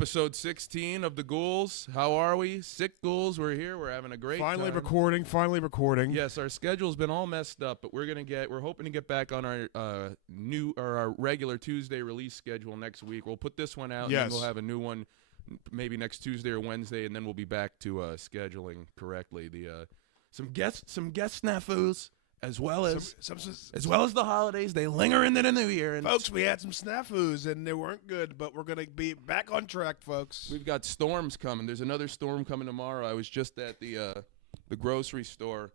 Episode 16 of the Ghouls. How are we? Sick Ghouls. We're here. We're having a great time. Finally recording. Yes, our schedule's been all messed up, but we're hoping to get back on our our regular Tuesday release schedule next week. We'll put this one out, and then we'll have a new one maybe next Tuesday or Wednesday, and then we'll be back to scheduling correctly. Some guest snafus. As well as the holidays, they linger into the new year. And folks, we had some snafus, and they weren't good, but we're going to be back on track, folks. We've got storms coming. There's another storm coming tomorrow. I was just at the grocery store.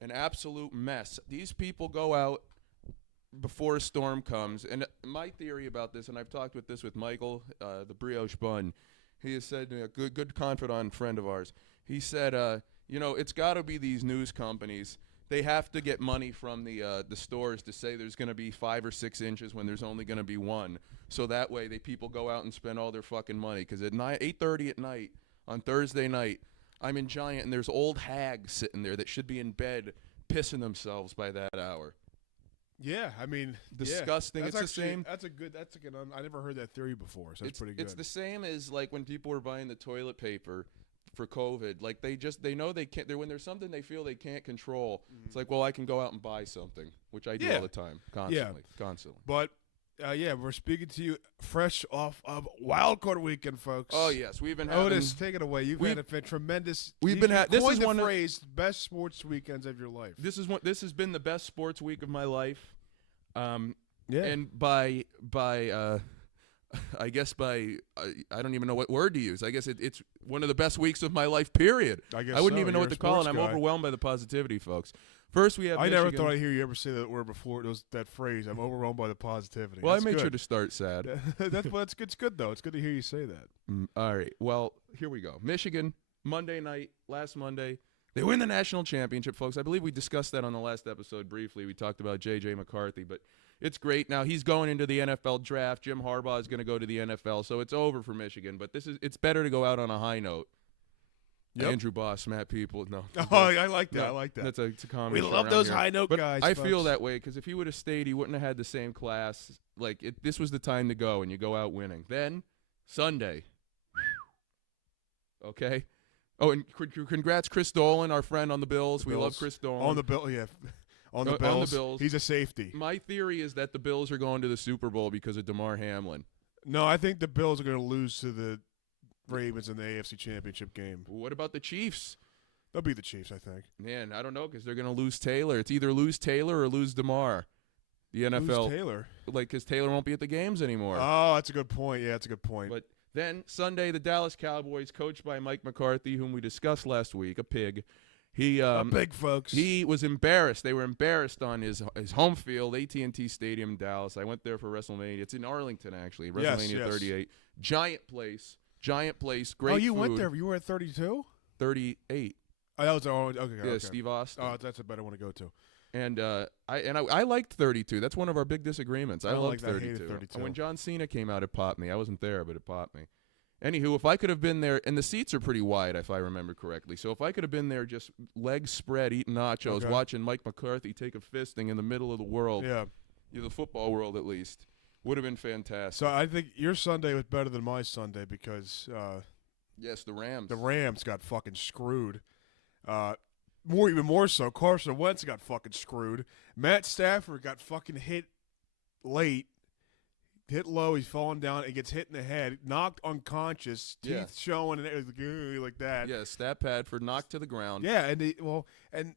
An absolute mess. These people go out before a storm comes. And my theory about this, and I've talked with Michael, the brioche bun, he has said, a good confidant friend of ours, he said, it's got to be these news companies. They have to get money from the stores to say there's going to be 5 or 6 inches when there's only going to be 1. So that way people go out and spend all their fucking money. Because at 8:30 at night on Thursday night, I'm in Giant and there's old hags sitting there that should be in bed pissing themselves by that hour. Yeah, I mean, disgusting. It's actually, the same. That's a good. I never heard that theory before, so it's pretty good. It's the same as like when people were buying the toilet paper for COVID. Like they know they can't. When there's something they feel they can't control, it's like, well, I can go out and buy something, which I do all the time, constantly. But we're speaking to you fresh off of Wild Card Weekend, folks. Oh yes, we've been having. Otis, take it away. You've had a tremendous. We've been this is one phrase, best sports weekends of your life. This has been the best sports week of my life. And by I guess I don't even know what word to use. I guess it's one of the best weeks of my life, period. I wouldn't even know what to call it. I'm overwhelmed by the positivity, folks. First, we have Michigan. Never thought I'd hear you ever say that word before. That phrase, I'm overwhelmed by the positivity. Well, I made sure to start sad. That's good. It's good, though. It's good to hear you say that. All right. Well, here we go. Michigan, Monday night, last Monday. They win the national championship, folks. I believe we discussed that on the last episode briefly. We talked about J.J. McCarthy, but it's great. Now, he's going into the NFL draft. Jim Harbaugh is going to go to the NFL, so it's over for Michigan. But it's better to go out on a high note. Yep. Andrew Boss, Matt People. No. Oh, I like that. No, I like that. It's a comedy. We love those here. high note but guys. I folks. feel that way because if he would have stayed, he wouldn't have had the same class. This was the time to go, and you go out winning. Then, Sunday. Okay? Oh, and congrats, Chris Dolan, our friend on the Bills. We love Chris Dolan. On the Bills, yeah. On the Bills. He's a safety. My theory is that the Bills are going to the Super Bowl because of DeMar Hamlin. No, I think the Bills are going to lose to the Ravens in the AFC Championship game. What about the Chiefs? They'll beat the Chiefs, I think. Man, I don't know because they're going to lose Taylor. It's either lose Taylor or lose DeMar. The NFL. Lose Taylor? Because Taylor won't be at the games anymore. Oh, that's a good point. Yeah, that's a good point. But then Sunday, the Dallas Cowboys, coached by Mike McCarthy, whom we discussed last week, a pig. A pig, folks. He was embarrassed. They were embarrassed on his home field, AT&T Stadium in Dallas. I went there for WrestleMania. It's in Arlington, actually, WrestleMania 38. Giant place, great food. You went there. You were at 32? 38. Oh, that was okay. Steve Austin. Oh, that's a better one to go to. And I liked 32. That's one of our big disagreements. I loved 32. I hated 32. And when John Cena came out, it popped me. I wasn't there, but it popped me. Anywho, if I could have been there, and the seats are pretty wide, if I remember correctly. So if I could have been there just legs spread, eating nachos, watching Mike McCarthy take a fisting in the middle of the world, the football world at least, would have been fantastic. So I think your Sunday was better than my Sunday because yes, the Rams. The Rams got fucking screwed. Even more so, Carson Wentz got fucking screwed. Matt Stafford got fucking hit late. Hit low, he's falling down, and gets hit in the head, knocked unconscious, teeth showing, and it was like that. Yeah, stat pad for knocked to the ground. Yeah, and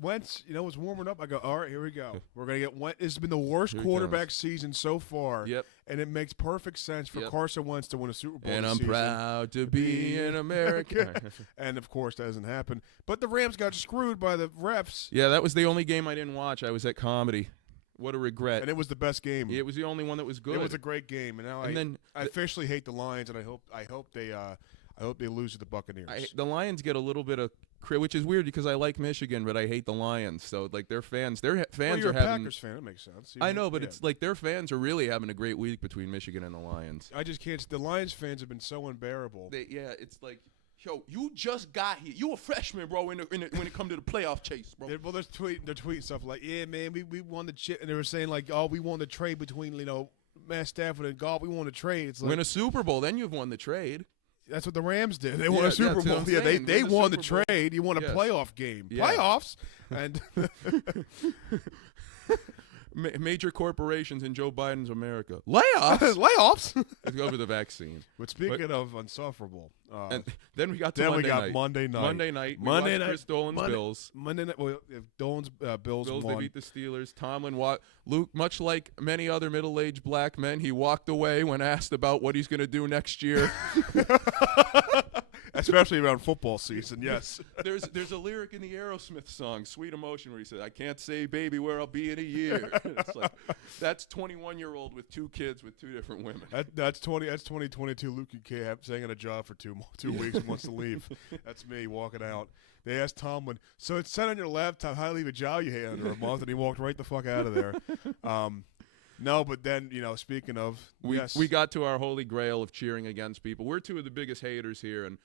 Wentz, was warming up. I go, all right, here we go. We're gonna get Wentz. It's been the worst quarterback season so far. Yep. And it makes perfect sense for Carson Wentz to win a Super Bowl. And this I'm season. proud to be an American. And of course, that doesn't happen. But the Rams got screwed by the refs. Yeah, that was the only game I didn't watch. I was at comedy. What a regret. And it was the best game. It was the only one that was good. It was a great game, and now I officially hate the Lions, and I hope they lose to the Buccaneers. The Lions get a little bit of credit, which is weird because I like Michigan, but I hate the Lions. So their fans well, you're are a having. Packers fan. That makes sense. I know, but it's like their fans are really having a great week between Michigan and the Lions. I just can't. The Lions fans have been so unbearable. It's like. Yo, you just got here. You a freshman, bro, when it come to the playoff chase, bro. Well, they're tweeting stuff like, yeah, man, we won the chip. And they were saying, like, oh, we won the trade between, Matt Stafford and golf. We won the trade. It's like, Win a Super Bowl, then you've won the trade. that's what the Rams did. They won a Super that's what Bowl. I'm Yeah, saying. they Win the won the Super Bowl. trade. You won a Yes. playoff game. Yeah. Playoffs. And Major corporations in Joe Biden's America. Layoffs. layoffs. Let's go over the vaccine. But speaking of insufferable, And then we got to then Monday we got night. Monday night. Monday night. Monday we watched night. Chris Dolan's Bills. Monday night. Well, if Dolan's Bills Bills, they won. beat the Steelers. Tomlin Luke, much like many other middle-aged black men, he walked away when asked about what he's going to do next year. Especially around football season, yes. There's a lyric in the Aerosmith song, Sweet Emotion, where he said, I can't say, baby, where I'll be in a year. It's like, that's 21-year-old with 2 kids with 2 different women. That's 2022. Luke UK saying a job for 2 weeks and wants to leave. That's me walking out. They asked Tomlin, so it said on your laptop how to leave a job you hate under a month, and he walked right the fuck out of there. No, but then, speaking of, we got to our holy grail of cheering against people. We're 2 of the biggest haters here, and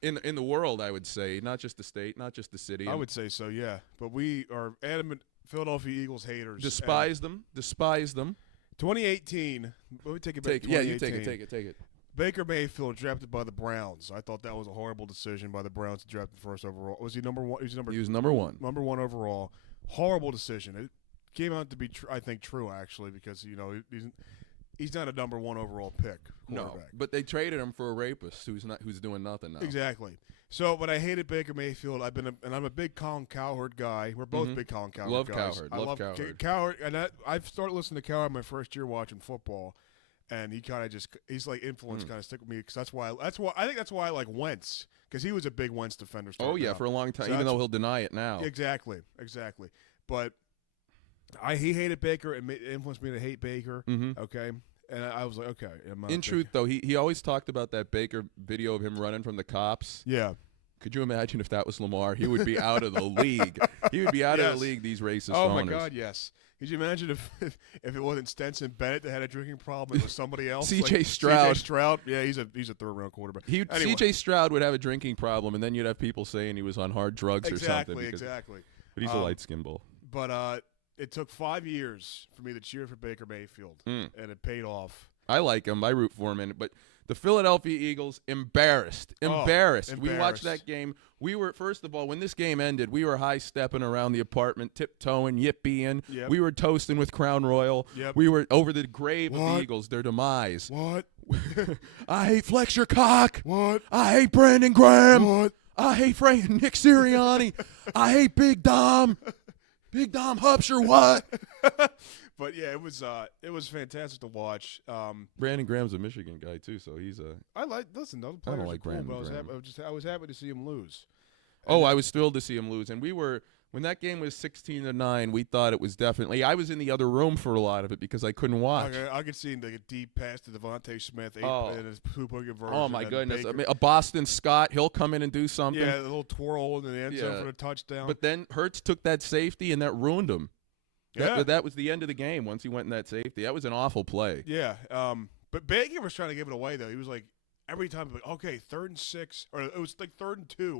in the world, I would say, not just the state, not just the city. I would say so, yeah. But we are adamant Philadelphia Eagles haters. Despise them. 2018. Let me take it back. Take it. Yeah, you take it. Baker Mayfield drafted by the Browns. I thought that was a horrible decision by the Browns to draft him first overall. Was he number one? He was number 1. Number 1 overall. Horrible decision. It came out to be, I think, true actually, because he's not a number 1 overall pick. No, but they traded him for a rapist who's doing nothing now. Exactly. So, but I hated Baker Mayfield. I'm a big Colin Cowherd guy. We're both big Colin Cowherd guys. Cowherd. I love Cowherd. And I've started listening to Cowherd my first year watching football, and he kind of he's like influence kind of stick with me because I think that's why I like Wentz, because he was a big Wentz defender. Oh yeah, for a long time, so even though he'll deny it now. Exactly. But he hated Baker and influenced me to hate Baker. Mm-hmm. Okay. And I was like, okay. In truth, though, he always talked about that Baker video of him running from the cops. Yeah. Could you imagine if that was Lamar? He would be out of the league. He would be out of the league, these racist owners. Oh, my God, yes. Could you imagine if it wasn't Stetson Bennett that had a drinking problem, it was somebody else? C.J. Stroud. C.J. Stroud, yeah, he's a third-round quarterback. Anyway. C.J. Stroud would have a drinking problem, and then you'd have people saying he was on hard drugs or something. Exactly. But he's a light-skinned bull. But it took 5 years for me to cheer for Baker Mayfield, and it paid off. I like him. I root for him. But the Philadelphia Eagles, embarrassed. We watched that game. We were, first of all, when this game ended, we were high-stepping around the apartment, tiptoeing, yipping. Yep. We were toasting with Crown Royal. Yep. We were over the grave of the Eagles, their demise. What? I hate Fletcher Cock. What? I hate Brandon Graham. What? I hate Nick Sirianni. I hate Big Dom. Big Dom Hupsher, what? But yeah, it was fantastic to watch. Brandon Graham's a Michigan guy too, so he's a. Listen, those I players don't like are cool, Brandon but Graham. I was happy to see him lose. I was thrilled to see him lose, and when that game was 16-9, we thought it was definitely. I was in the other room for a lot of it because I couldn't watch. I could see the deep pass to Devontae Smith, and his poop-boogie version. Oh my goodness! I mean, a Boston Scott, he'll come in and do something. Yeah, the little twirl in the end zone for the touchdown. But then Hurts took that safety, and that ruined him. That was the end of the game once he went in that safety. That was an awful play. Yeah. But Baker was trying to give it away, though. He was like, every time, like, okay, 3rd and 6, or it was like 3rd and 2. I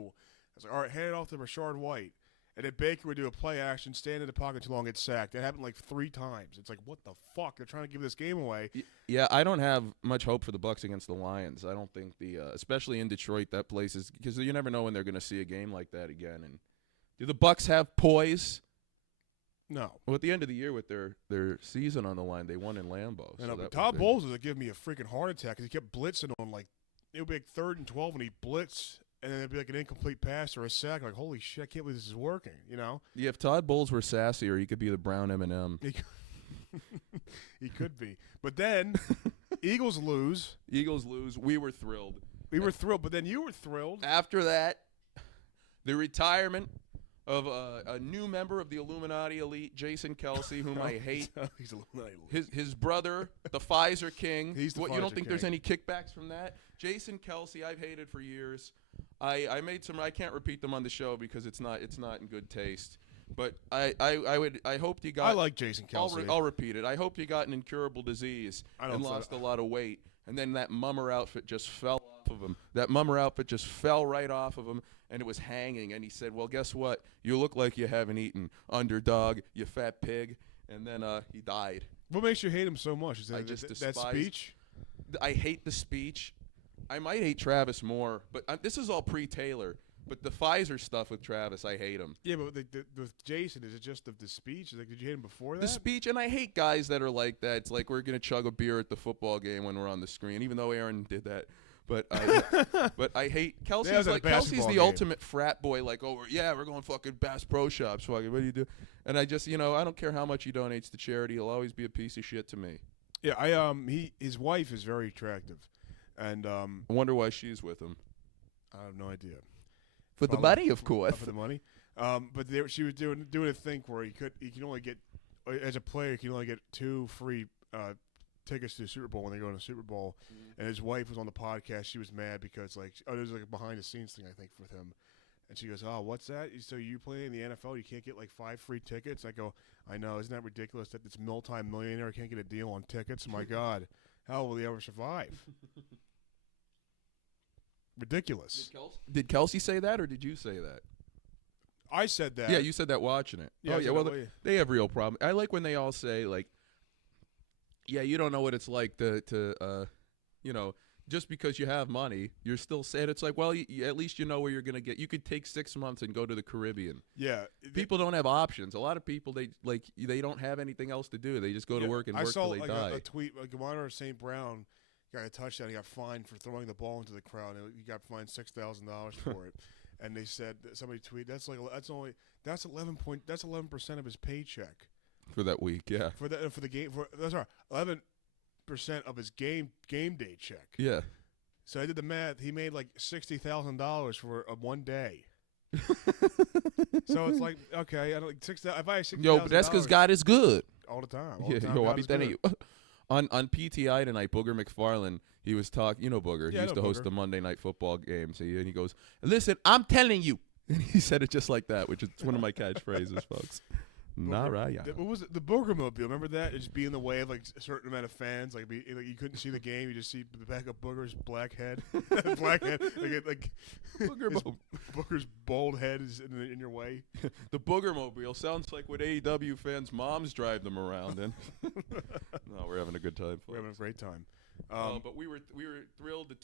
was like, all right, hand it off to Rashard White. And then Baker would do a play action, stand in the pocket too long, get sacked. That happened like 3 times. It's like, what the fuck? They're trying to give this game away. Yeah, I don't have much hope for the Bucs against the Lions. I don't think especially in Detroit, that place is, because you never know when they're going to see a game like that again. And do the Bucs have poise? No. Well, at the end of the year with their season on the line, they won in Lambeau. So Todd Bowles was giving me a freaking heart attack because he kept blitzing on, like, it would be like 3rd and 12 and he blitz, and then it'd be like an incomplete pass or a sack. Like, holy shit, I can't believe this is working, you know? Yeah, if Todd Bowles were sassier, he could be the brown M&M. He could be. But then Eagles lose. We were thrilled. But then you were thrilled. After that, the retirement of a new member of the Illuminati elite, Jason Kelsey, whom I hate. He's Illuminati elite. His brother, the Pfizer King. He's the You Pfizer don't think King. there's any kickbacks from that? Jason Kelsey, I've hated for years. I made some. I can't repeat them on the show because it's not in good taste. But I hoped you got. I like Jason Kelsey. I'll repeat it. I hope you got an incurable disease and lost a lot of weight, and then that mummer outfit just fell off of him. That mummer outfit just fell right off of him, and it was hanging. And he said, "Well, guess what? You look like you haven't eaten, underdog, you fat pig." And then he died. What makes you hate him so much? Is I that just that despise speech? I hate the speech. I might hate Travis more, but this is all pre-Taylor. But the Pfizer stuff with Travis, I hate him. Yeah, but with Jason, is it just the speech? Like, did you hate him before that? The speech, and I hate guys that are like that. It's like we're gonna chug a beer at the football game when we're on the screen, even though Aaron did that. But I hate Kelsey's at a like Kelsey's basketball the game. ultimate frat boy. Like, oh yeah, we're going fucking Bass Pro Shops. Fucking, what do you do? And I just, I don't care how much he donates to charity. He'll always be a piece of shit to me. Yeah, his wife is very attractive, and I wonder why she's with him. I have no idea. For the money, of course. For the money. But she was doing a thing where he can only get, as a player, he can only get 2 free tickets to the Super Bowl when they go to the Super Bowl. And his wife was on the podcast. She was mad because there's like a behind the scenes thing I think with him. And she goes, "Oh, what's that? So you play in the NFL? You can't get like 5 free tickets?" I go, "I know. Isn't that ridiculous that this multi-millionaire can't get a deal on tickets? My God, how will he ever survive?" Ridiculous. Did Kelsey say that, or did you say that? I said that. Yeah, you said that watching it. Yeah, oh, yeah. Well, they have real problems. I like when they all say, like, yeah, you don't know what it's like to just because you have money, you're still sad. It's like, well, at least you know where you're going to get. You could take 6 months and go to the Caribbean. Yeah. People don't have options. A lot of people, they don't have anything else to do. They just go to work and work till they die. I saw a tweet, like, Gamar St. Brown got a touchdown. He got fined for throwing the ball into the crowd. He got fined $6,000 for it. And they said somebody tweeted that's 11% of his paycheck for that week. Yeah, for the game. That's right, 11% of his game day check. Yeah. So I did the math. He made like $60,000 for one day. So it's like, okay, I don't like $6,000. If I have $60,000, yo, but that's because God is good all the time. I'll be telling you. On PTI tonight, Booger McFarland, he was talking. Booger. He used to host the Monday Night Football games. And he goes, "Listen, I'm telling you." And he said it just like that, which is one of my catchphrases, folks. Nah, right, yeah. What was it? The Booger Mobile. Remember that? It just be in the way of like a certain amount of fans. Like you couldn't see the game. You just see the back of Booger's black head. Black head. Booger's bald head is in your way. The Booger Mobile sounds like what AEW fans' moms drive them around in. No, we're having a good time, folks. We're having a great time. But we were thrilled to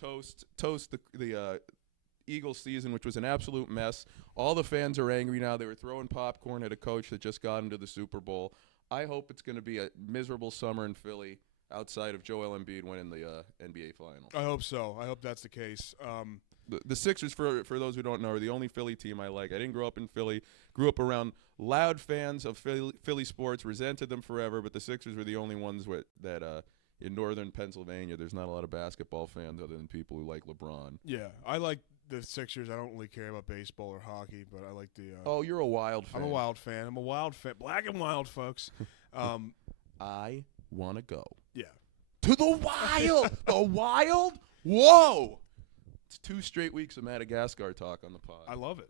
toast the Eagles season, which was an absolute mess. All the fans are angry now. They were throwing popcorn at a coach that just got into the Super Bowl. I hope it's going to be a miserable summer in Philly outside of Joel Embiid winning the NBA Finals. I hope so. I hope that's the case. The Sixers, for those who don't know, are the only Philly team I like. I didn't grow up in Philly. Grew up around loud fans of Philly sports, resented them forever, but the Sixers were the only ones that in northern Pennsylvania, there's not a lot of basketball fans other than people who like LeBron. Yeah, I like the Sixers. I don't really care about baseball or hockey, but I like the. Oh, you're a Wild fan. I'm a Wild fan. Black and Wild, folks. I want to go. Yeah. To the Wild. The Wild? Whoa. It's 2 straight weeks of Madagascar talk on the pod. I love it.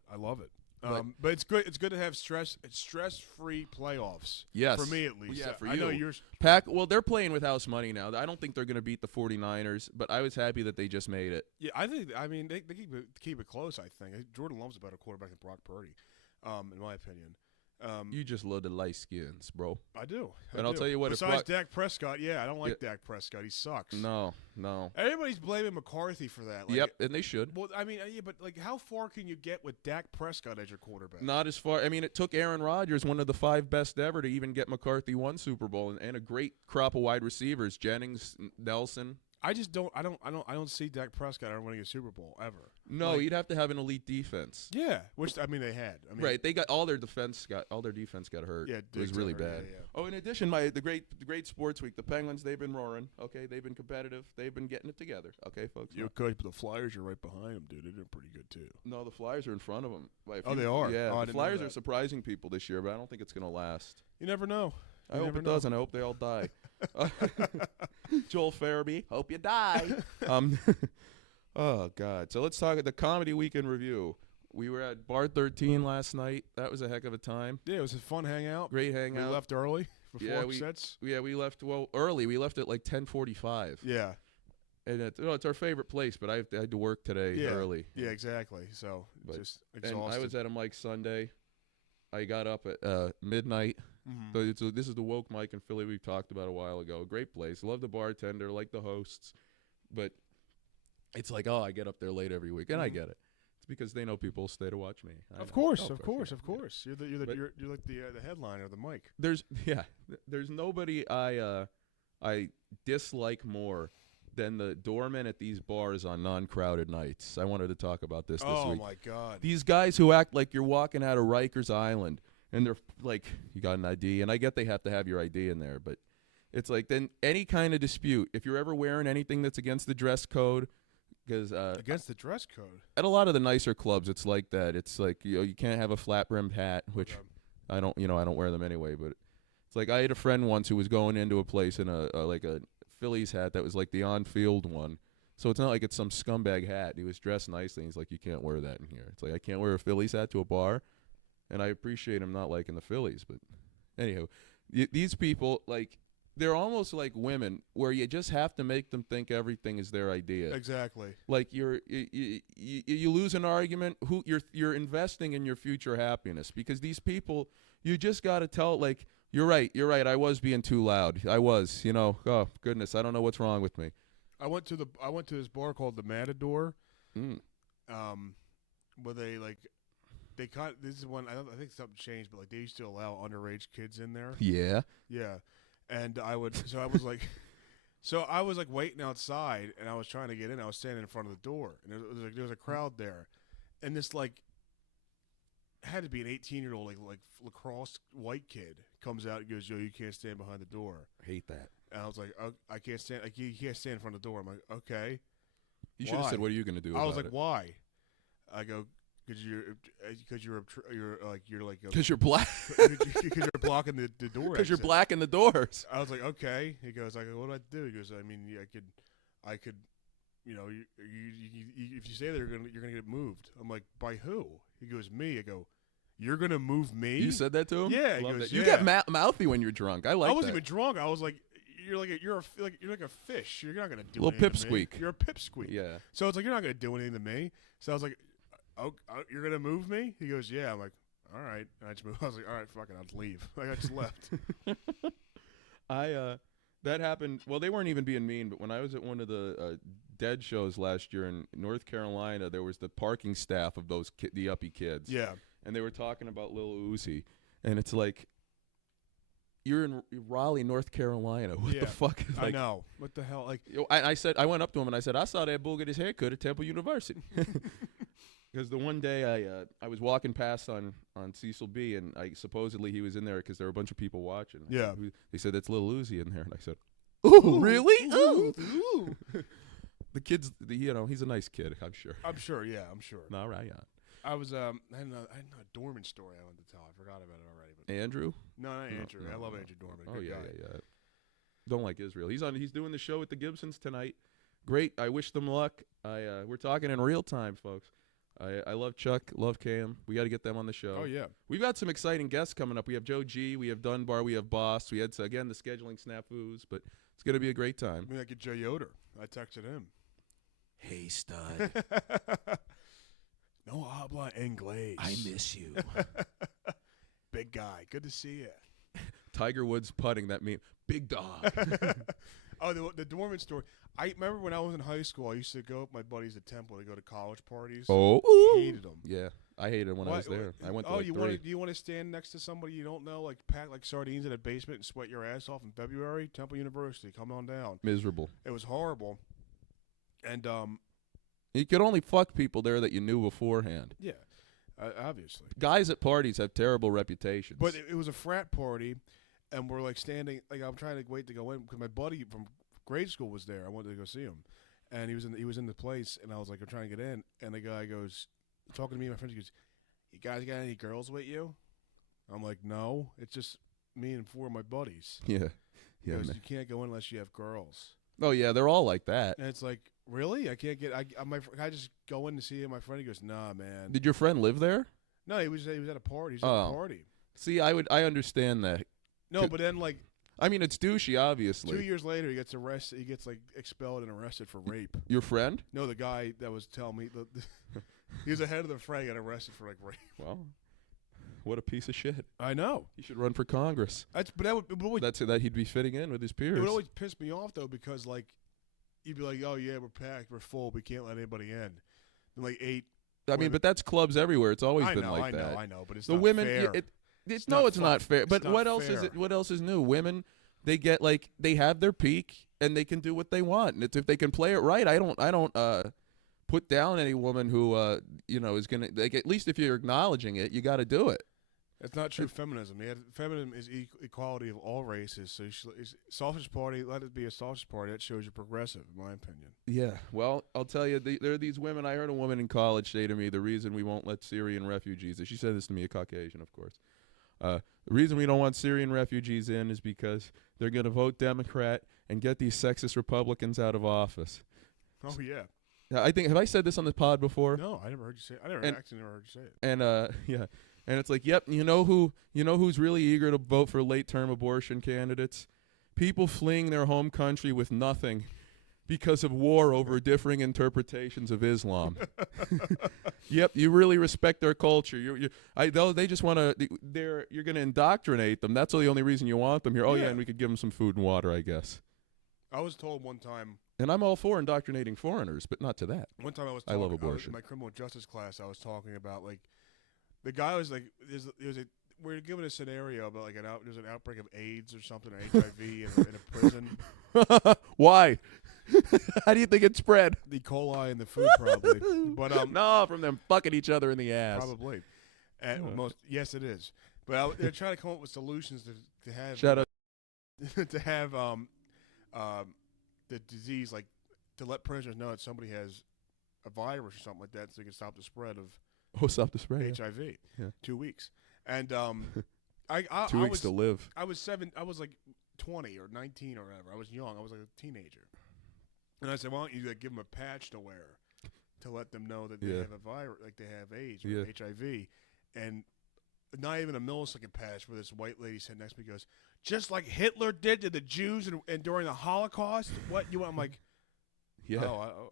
But it's good. It's good to have stress-free playoffs. Yes. For me, at least. Well, yeah, for you. I know yours. Well, they're playing with house money now. I don't think they're going to beat the 49ers, but I was happy that they just made it. Yeah, I mean, they keep it close, I think. Jordan Love's a better quarterback than Brock Purdy, in my opinion. You just love the light skins, bro. I do. I'll tell you what. Besides Dak Prescott, I don't like Dak Prescott. He sucks. No. Everybody's blaming McCarthy for that. Yep, and they should. Well, I mean, but how far can you get with Dak Prescott as your quarterback? Not as far. I mean, it took Aaron Rodgers, one of the 5 best ever, to even get McCarthy 1 Super Bowl, and a great crop of wide receivers: Jennings, Nelson. I just don't see Dak Prescott ever winning a Super Bowl ever. No, you'd have to have an elite defense. Yeah, which they had. Right, they got all their defense got hurt. Yeah, it was really bad. Yeah. Oh, in addition, the great sports week, the Penguins, they've been roaring. Okay, they've been competitive. They've been getting it together. Okay, folks. You're good, but the Flyers are right behind them, dude. They're doing pretty good too. No, the Flyers are in front of them. They are. Yeah, the Flyers are surprising people this year, but I don't think it's going to last. You never know. I hope it doesn't. I hope they all die. Joel Farabee, hope you die. Oh, God. So let's talk at the Comedy Weekend Review. We were at Bar 13 last night. That was a heck of a time. Yeah, it was a fun hangout. Great hangout. We left early before sets. Yeah, we left early. We left at like 10:45. Yeah. And it's our favorite place, but I had to work today early. Yeah, exactly. So just exhausted. And I was at a Mike Sunday. I got up at midnight. So this is the Woke Mike in Philly we talked about a while ago. Great place. Love the bartender, like the hosts. But it's like, I get up there late every week, and I get it. It's because they know people stay to watch me. Of course. You're like the headliner, the mic. There's nobody I dislike more than the doorman at these bars on non-crowded nights. I wanted to talk about this week. Oh my God! These guys who act like you're walking out of Rikers Island, and they're like, you got an ID, and I get they have to have your ID in there, but it's like then any kind of dispute, if you're ever wearing anything that's against the dress code, because against the dress code at a lot of the nicer clubs, it's like that. It's like you can't have a flat-brimmed hat, which I don't wear them anyway, but it's like I had a friend once who was going into a place in a Phillies hat that was like the on-field one. So it's not like it's some scumbag hat. He was dressed nicely. And he's like, you can't wear that in here. It's like I can't wear a Phillies hat to a bar, and I appreciate him not liking the Phillies. But anyhow, these people, like, they're almost like women where you just have to make them think everything is their idea. Exactly. Like you lose an argument, you're investing in your future happiness, because these people, you just got to tell, like, you're right. I was being too loud. I was, oh goodness, I don't know what's wrong with me. I went to this bar called the Matador. Where this is one, I think something changed, but like they used to allow underage kids in there. Yeah. Yeah. And I was like waiting outside, and I was trying to get in. I was standing in front of the door, and there was a crowd there, and this like had to be an 18-year-old like lacrosse white kid comes out and goes, "Yo, you can't stand behind the door." I hate that. And I was like, oh, "I can't stand. Like, you can't stand in front of the door." I'm like, "Okay." You should have said, "What are you going to do?" I was like, it? "Why?" I go, "Because you're black. Because you're blocking the door. Because you're blacking the doors." I was like, "Okay." He goes, "What do I do?" He goes, "I mean, I could, if you say that you're gonna get moved." I'm like, "By who?" He goes, "Me." I go, "You're gonna move me?" You said that to him? Yeah. He goes, You yeah. get mouthy when you're drunk. I wasn't even drunk. I was like, you're like a fish. You're not gonna do little anything to me. pipsqueak. You're a pipsqueak. Yeah. So it's like you're not gonna do anything to me. So I was like, "Oh, you're gonna move me?" He goes, "Yeah." I'm like, "All right." And I just moved. I was like, "All right, fuck it, I'll just leave." Like I just left. That happened. Well, they weren't even being mean, but when I was at one of the Dead shows last year in North Carolina, there was the parking staff of those the uppy kids. Yeah. And they were talking about Lil Uzi, and it's like, you're in Raleigh, North Carolina. What the fuck? I know. What the hell? Like, I went up to him and I said, I saw that bull get his haircut at Temple University. Because the one day I was walking past on Cecil B, and supposedly he was in there because there were a bunch of people watching. Yeah. They said, that's Lil Uzi in there. And I said, ooh, really? Ooh. The kid's, he's a nice kid, I'm sure. I'm sure, yeah, I'm sure. All right, yeah. I was, I had a Dorman story I wanted to tell. I forgot about it already. But Andrew? No, not Andrew. I love Andrew Dorman. Oh, Good yeah, guy. yeah. Don't like Israel. He's doing the show with the Gibsons tonight. Great. I wish them luck. We're talking in real time, folks. I love Chuck, love Cam. We got to get them on the show. Oh, yeah. We've got some exciting guests coming up. We have Joe G, we have Dunbar, we have Boss. We had, again, the scheduling snafus, but it's going to be a great time. I mean, I get Joe Yoder. I texted him. Hey, stud. No habla inglés. I miss you. Big guy. Good to see you. Tiger Woods putting, that meme. Big dog. Oh, the Dorman story. I remember when I was in high school, I used to go with my buddies at Temple to go to college parties. Oh. Hated them. Yeah. I hated it when I was there. I went to like do you want to stand next to somebody you don't know, like pack like sardines in a basement and sweat your ass off in February? Temple University, come on down. Miserable. It was horrible. And you could only fuck people there that you knew beforehand. Yeah, obviously. Guys at parties have terrible reputations. But it was a frat party, and we're like standing. Like I'm trying to wait to go in because my buddy from grade school was there. I wanted to go see him, and he was in the place, and I was like, I'm trying to get in, and the guy goes, talking to me and my friends, he goes, "You guys got any girls with you?" I'm like, "No, it's just me and 4 of my buddies." Yeah. He goes, "You can't go in unless you have girls." Oh yeah, they're all like that. And it's like, really? I can't get. I just go in to see him. My friend, he goes, "Nah, man." Did your friend live there? No, he was at a party. He was at a party. See, I understand that. No, but then like, I mean, it's douchey, obviously. 2 years later, he gets arrested. He gets like expelled and arrested for rape. Your friend? No, the guy that was telling me he was the head of the fray, got arrested for like rape. Well, What a piece of shit. I know. He should run for Congress. But that would always, That he'd be fitting in with his peers. it would always piss me off though, because like you'd be like, oh yeah, we're packed, we're full, we can't let anybody in. And like 8. I mean, but that's clubs everywhere. It's always been like that. I know, but it's the not women. fair. It's not not fair. It's But not what else is fair. it? What else is new? Women, they get like they have their peak and they can do what they want. And it's, if they can play it right, I don't put down any woman who is gonna like. At least if you're acknowledging it, you got to do it. It's not true feminism. Feminism is equality of all races. So sausage party, let it be a sausage party. That shows you're progressive, in my opinion. Yeah. Well, I'll tell you, there are these women. I heard a woman in college say to me, the reason we won't let Syrian refugees. She said this to me, a Caucasian, of course. The reason we don't want Syrian refugees in is because they're going to vote Democrat and get these sexist Republicans out of office. Oh yeah. I think, have I said this on the pod before? No, I never heard you say it. I never actually never heard you say it. And yeah. And it's like, yep, you know who's really eager to vote for late-term abortion candidates? People fleeing their home country with nothing because of war over differing interpretations of Islam. Yep, you really respect their culture. They just want to. You're going to indoctrinate them. That's the only reason you want them here. Oh yeah, and we could give them some food and water, I guess. I was told one time. And I'm all for indoctrinating foreigners, but not to that. One time I love abortion. in my criminal justice class, I was talking about like. The guy was like, we're given a scenario about like there's an outbreak of AIDS or something, or HIV in a prison. Why? How do you think it spread? The E. coli in the food, probably. But no, from them fucking each other in the ass. Probably. And yes, it is. But they're trying to come up with solutions to have. Shut up. To have the disease, like to let prisoners know that somebody has a virus or something like that, so they can stop the spread of. Stop the spray. HIV. Yeah. 2 weeks. And 2 weeks to live. I was like 20 or 19 or whatever. I was young. I was like a teenager. And I said, why don't you give them a patch to wear to let them know that they have a virus, like they have AIDS or HIV. And not even a millisecond patch where this white lady sitting next to me goes, just like Hitler did to the Jews and during the Holocaust? What you want? I'm like, yeah. Oh,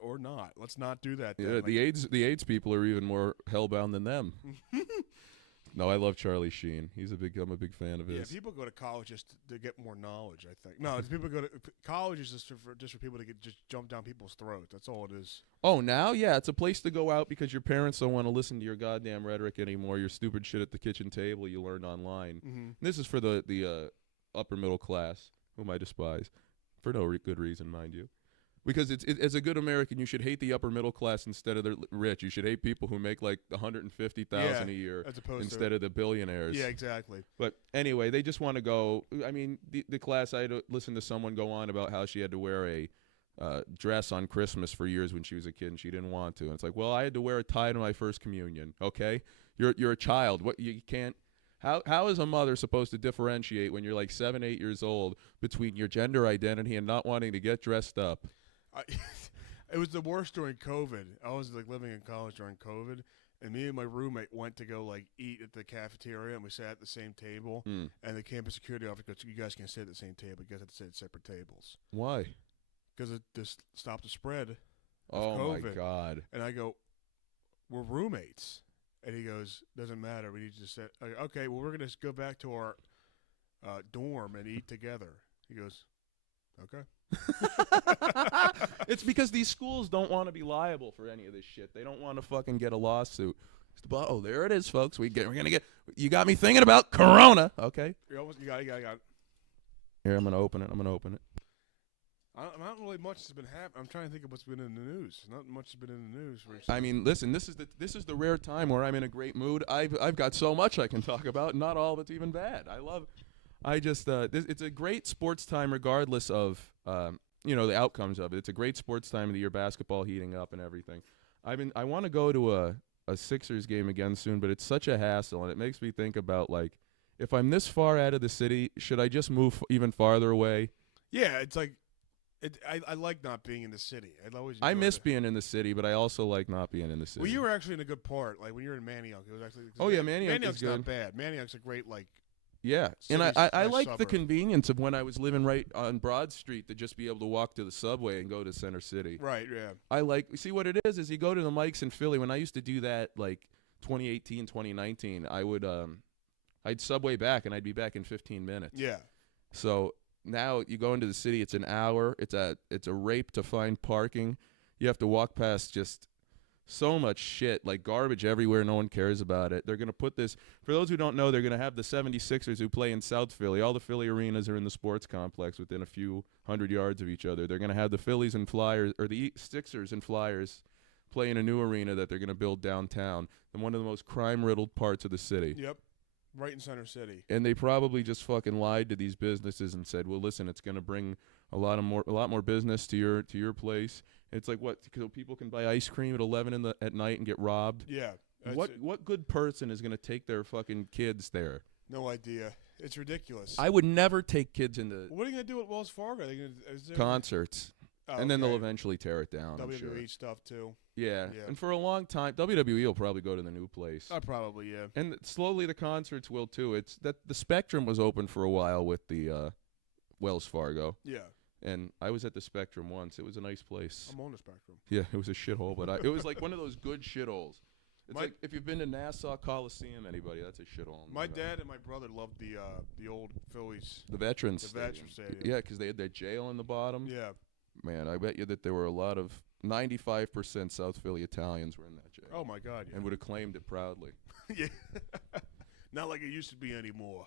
or not. Let's not do that. Then. Yeah, like, the AIDS people are even more hellbound than them. No, I love Charlie Sheen. I'm a big fan of his. Yeah, people go to college just to get more knowledge, I think. No, people go to college is just for people to just jump down people's throats. That's all it is. Oh, now? Yeah, it's a place to go out because your parents don't want to listen to your goddamn rhetoric anymore. Your stupid shit at the kitchen table you learned online. Mm-hmm. This is for the upper middle class, whom I despise, for no good reason, mind you. Because as a good American, you should hate the upper middle class instead of the rich. You should hate people who make like $150,000 a year instead of the billionaires. Yeah, exactly. But anyway, they just want to go. I mean, the class, I listened to someone go on about how she had to wear a dress on Christmas for years when she was a kid and she didn't want to. And it's like, well, I had to wear a tie to my first communion. Okay, you're a child. What you can't. How is a mother supposed to differentiate when you're like 7, 8 years old between your gender identity and not wanting to get dressed up? It was the worst during COVID. I was like living in college during COVID, and me and my roommate went to go like eat at the cafeteria, and we sat at the same table. And the campus security officer goes, "You guys can't sit at the same table. You guys have to sit at separate tables." Why? Because it just stopped the spread of Oh COVID. my God! And I go, "We're roommates," and he goes, "Doesn't matter. We need to sit." I go, okay, well we're gonna go back to our dorm and eat together. He goes, "Okay." It's because these schools don't want to be liable for any of this shit. They don't want to fucking get a lawsuit. Oh, there it is, folks. We're gonna get. You got me thinking about Corona. Okay. You got it. Here, I'm gonna open it. Not really much has been happening. I'm trying to think of what's been in the news. Not much has been in the news recently. I mean, listen. This is the rare time where I'm in a great mood. I've got so much I can talk about. Not all of it's even bad. It's a great sports time regardless of the outcomes of it. It's a great sports time of the year, basketball heating up and everything. I want to go to a Sixers game again soon, but it's such a hassle, and it makes me think about like, if I'm this far out of the city, should I just move even farther away? Yeah, it's like I like not being in the city. I miss being in the city, but I also like not being in the city. Well, you were actually in a good part. Like when you were in Manioc, it was actually. Manioc is good. Not bad. Manioc a great like. Yeah, and I like suburb. the convenience of when I was living right on Broad Street to just be able to walk to the subway and go to Center City. Right, yeah. See what it is you go to the mics in Philly. When I used to do that like 2018, 2019, I would I'd subway back and I'd be back in 15 minutes. Yeah. So now you go into the city, it's an hour. It's a rape to find parking. You have to walk past just so much shit, like garbage everywhere. No one cares about it. They're going to put this, for those who don't know, they're going to have the 76ers who play in South Philly. All the Philly arenas are in the sports complex within a few hundred yards of each other. They're going to have the Phillies and Flyers, or the Sixers and Flyers play in a new arena that they're going to build downtown in one of the most crime-riddled parts of the city. Yep. Right in Center City. And they probably just fucking lied to these businesses and said, "Well, listen, it's going to bring a lot more business to your place." And it's like, what? So people can buy ice cream at 11 at night and get robbed. Yeah. What good person is going to take their fucking kids there? No idea. It's ridiculous. I would never take kids into What are you gonna do at Wells Fargo? Are they gonna, concerts, Oh, and then they'll okay. eventually tear it down. I'm WWE sure. stuff too. Yeah. Yeah. And for a long time, WWE will probably go to the new place. Probably, yeah. And slowly the concerts will too. It's that the Spectrum was open for a while with the Wells Fargo, Yeah. and I was at the Spectrum once. It was a nice place. I'm on the Spectrum. Yeah, it was a shithole, but it was like one of those good shitholes. It's My- like if you've been to Nassau Coliseum, anybody, that's a shithole. My dad and my brother loved the old Phillies. The Veterans. The Veterans Stadium. Yeah, because they had that jail in the bottom. Yeah. Man, I bet you that there were a lot of 95% South Philly Italians were in that jail. Oh my God. Yeah. And would have claimed it proudly. Yeah. Not like it used to be anymore.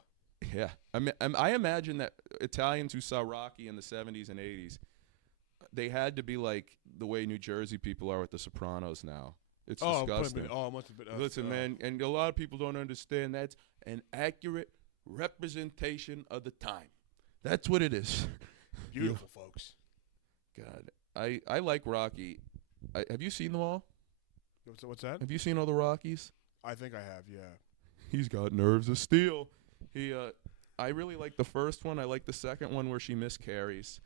Yeah. I imagine that Italians who saw Rocky in the 70s and 80s, they had to be like the way New Jersey people are with The Sopranos now. It's disgusting. It must have been. Listen, man, and a lot of people don't understand that's an accurate representation of the time. That's what it is. Beautiful, folks. God, I like Rocky. Have you seen them all? What's that? Have you seen all the Rockies? I think I have. Yeah. He's got nerves of steel. I really like the first one. I like the second one where she miscarries.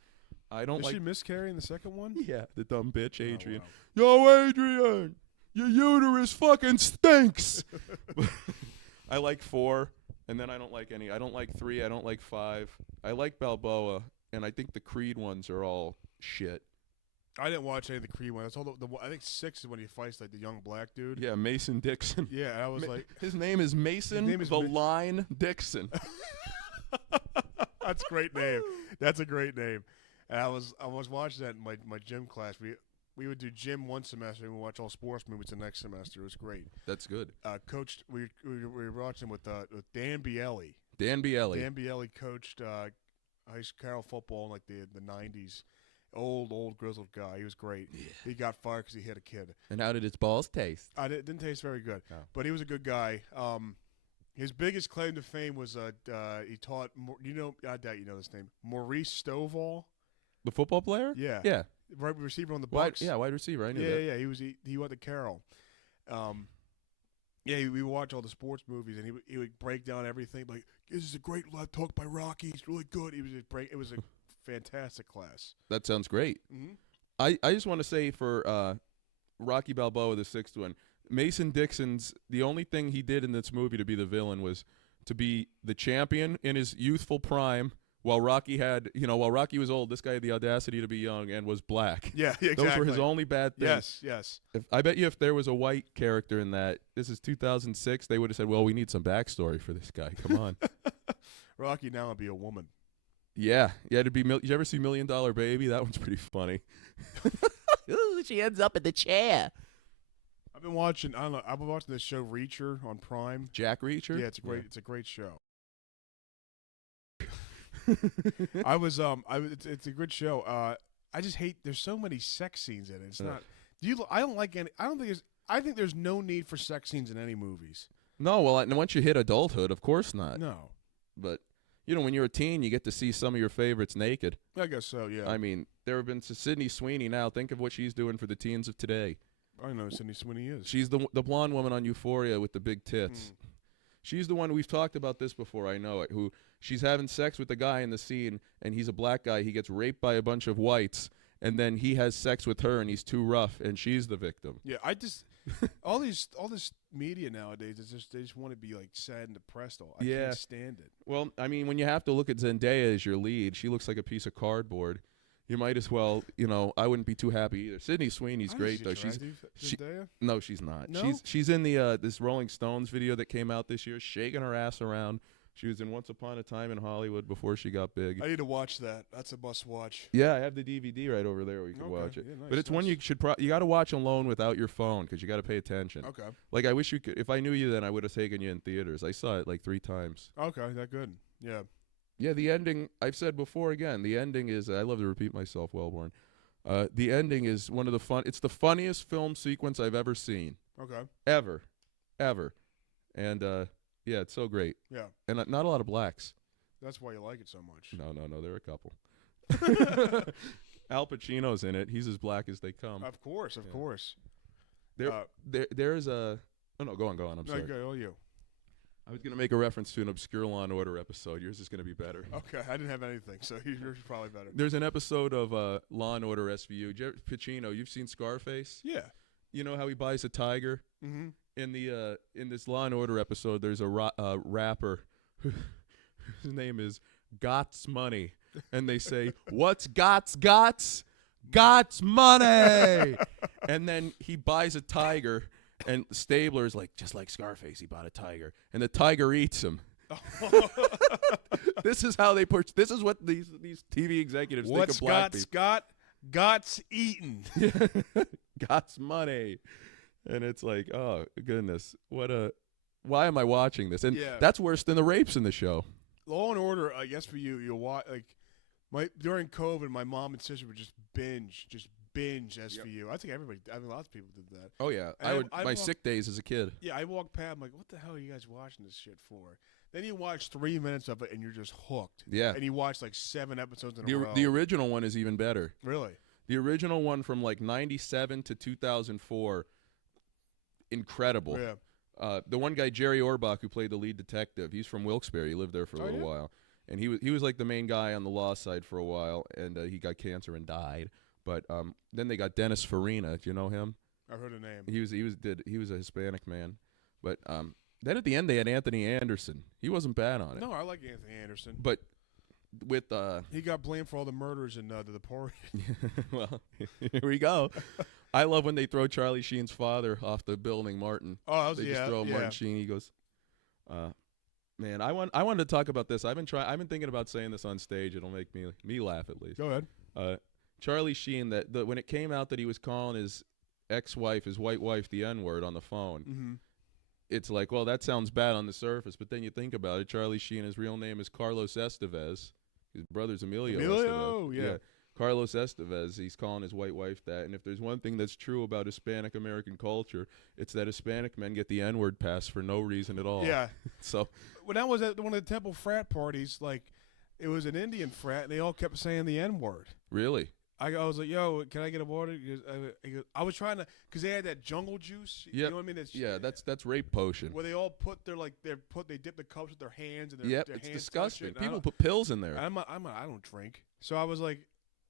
I don't Is like. she miscarrying the second one? Yeah, the dumb bitch, Adrian. wow. Yo, Adrian, your uterus fucking stinks. I like 4, and then I don't like any. I don't like 3. I don't like 5. I like Balboa, and I think the Creed ones are all shit. I didn't watch any of the Creed ones. I saw I think 6 is when he fights like the young black dude. Yeah, Mason Dixon. Yeah, and I was like, his name is Mason Line Dixon. that's a great name. That's a great name. And I was watching that in my gym class. We would do gym one semester and we watch all sports movies the next semester. It was great. That's good. Coached. We were watching with Dan Bielli. Dan Bielli. Dan Bielli coached high school Carroll football in like the 90s. Old grizzled guy. He was great. Yeah. He got fired because he hit a kid. And how did his balls taste? It didn't taste very good, Oh. but he was a good guy. His biggest claim to fame was he taught. I doubt you know this name, Maurice Stovall. The football player? Yeah, Yeah. right receiver on the Wide Bucks. receiver. I knew that. Yeah. He went to Carroll. We watch all the sports movies, and he would break down everything. Like, this is a great talk by Rocky. He's really good. It was a fantastic class. That sounds great. Mm-hmm. I just want to say for Rocky Balboa, the 6th one, Mason Dixon's, the only thing he did in this movie to be the villain was to be the champion in his youthful prime. While Rocky was old, this guy had the audacity to be young and was black. Yeah, exactly. Those were his only bad things. Yes. I bet you if there was a white character in that, this is 2006, they would have said, well, we need some backstory for this guy. Come on. Rocky now would be a woman. Yeah. Did you ever see $1 Million Baby? That one's pretty funny. Ooh, she ends up in the chair. I've been watching. I don't know. I've been watching this show Reacher on Prime. Jack Reacher? Yeah, it's a great show. It's a good show. I just hate. There's so many sex scenes in it. It's not. I don't like any. I think there's no need for sex scenes in any movies. No, well, once you hit adulthood, of course not. No. But when you're a teen, you get to see some of your favorites naked. I guess so. Yeah. I mean, there have been Sydney Sweeney now. Think of what she's doing for the teens of today. I know who Sydney Sweeney is. She's the blonde woman on Euphoria with the big tits. She's the one, we've talked about this before, I know it, who she's having sex with a guy in the scene, and he's a black guy. He gets raped by a bunch of whites, and then he has sex with her, and he's too rough, and she's the victim. Yeah, I just all this media nowadays they just want to be like sad and depressed. I can't stand it. Well, I mean, when you have to look at Zendaya as your lead, she looks like a piece of cardboard. you might as well. I wouldn't be too happy either. Sydney Sweeney's great though. No, she's not. No? She's in the this Rolling Stones video that came out this year, shaking her ass around. She was in Once Upon a Time in Hollywood before she got big. I need to watch that. That's a must watch. Yeah, I have the DVD right over there where you can watch it. Yeah, nice, but it's one you should you got to watch alone without your phone because you got to pay attention. Okay. Like I wish you could. If I knew you, then I would have taken you in theaters. I saw it like 3 times. Okay, that good. Yeah. Yeah, the ending. I've said before. Again, the ending is. I love to repeat myself, Wellborn. The ending is one of the fun. It's the funniest film sequence I've ever seen. Okay. Ever, and yeah, it's so great. Yeah. And not a lot of blacks. That's why you like it so much. No, there are a couple. Al Pacino's in it. He's as black as they come. Of course. There's a. Oh no, go on. I'm sorry. Okay, all you. I was gonna make a reference to an obscure Law and Order episode. Yours is gonna be better. Okay, I didn't have anything, so yours is probably better. There's an episode of Law and Order SVU. Pacino, you've seen Scarface? Yeah. You know how he buys a tiger? Mm-hmm. In this Law and Order episode, there's a rapper whose name is Gott's Money, and they say, "What's Gott's? Gott's money!" And then he buys a tiger, and Stabler's like, just like Scarface, he bought a tiger, and the tiger eats him. This is how they push. This is what these TV executives think of black people. Gott's eaten. Gott's money. And it's like, oh, goodness. Why am I watching this? And that's worse than the rapes in the show. Law and Order, I guess for you watch, during COVID, my mom and sister would just binge SVU. Yep. I think lots of people did that. Oh, yeah. My sick days as a kid. Yeah, I walked past, I'm like, what the hell are you guys watching this shit for? Then you watch 3 minutes of it, and you're just hooked. Yeah. And you watch, 7 episodes in a row. The original one is even better. Really? The original one from, 97 to 2004, incredible. Yeah. The one guy, Jerry Orbach, who played the lead detective, he's from Wilkes-Barre. He lived there for a little while. And he was like the main guy on the law side for a while, and he got cancer and died. But then they got Dennis Farina. Do you know him? I've heard the name. He was a Hispanic man. But then at the end they had Anthony Anderson. He wasn't bad on it. No, I like Anthony Anderson. But with he got blamed for all the murders in the party. Well, here we go. I love when they throw Charlie Sheen's father off the building, Martin. Oh, they just throw Martin Sheen. He goes, man, I wanted to talk about this. I've been thinking about saying this on stage. It'll make me laugh at least. Go ahead. Charlie Sheen, when it came out that he was calling his ex-wife, his white wife, the N-word on the phone, mm-hmm. It's like, well, that sounds bad on the surface, but then you think about it. Charlie Sheen, his real name is Carlos Estevez. His brother's Emilio Estevez. Yeah. Carlos Estevez, he's calling his white wife that. And if there's one thing that's true about Hispanic American culture, it's that Hispanic men get the N-word pass for no reason at all. Yeah. So when I was at one of the Temple frat parties, it was an Indian frat, and they all kept saying the N-word. Really? I was like, yo, can I get a water? I was trying to, because they had that jungle juice. Yep. You know what I mean? That's rape potion. Where they all put they dip the cups with their hands and their Yep, their it's hands disgusting. touch it, People put pills in there. I don't drink. So I was like,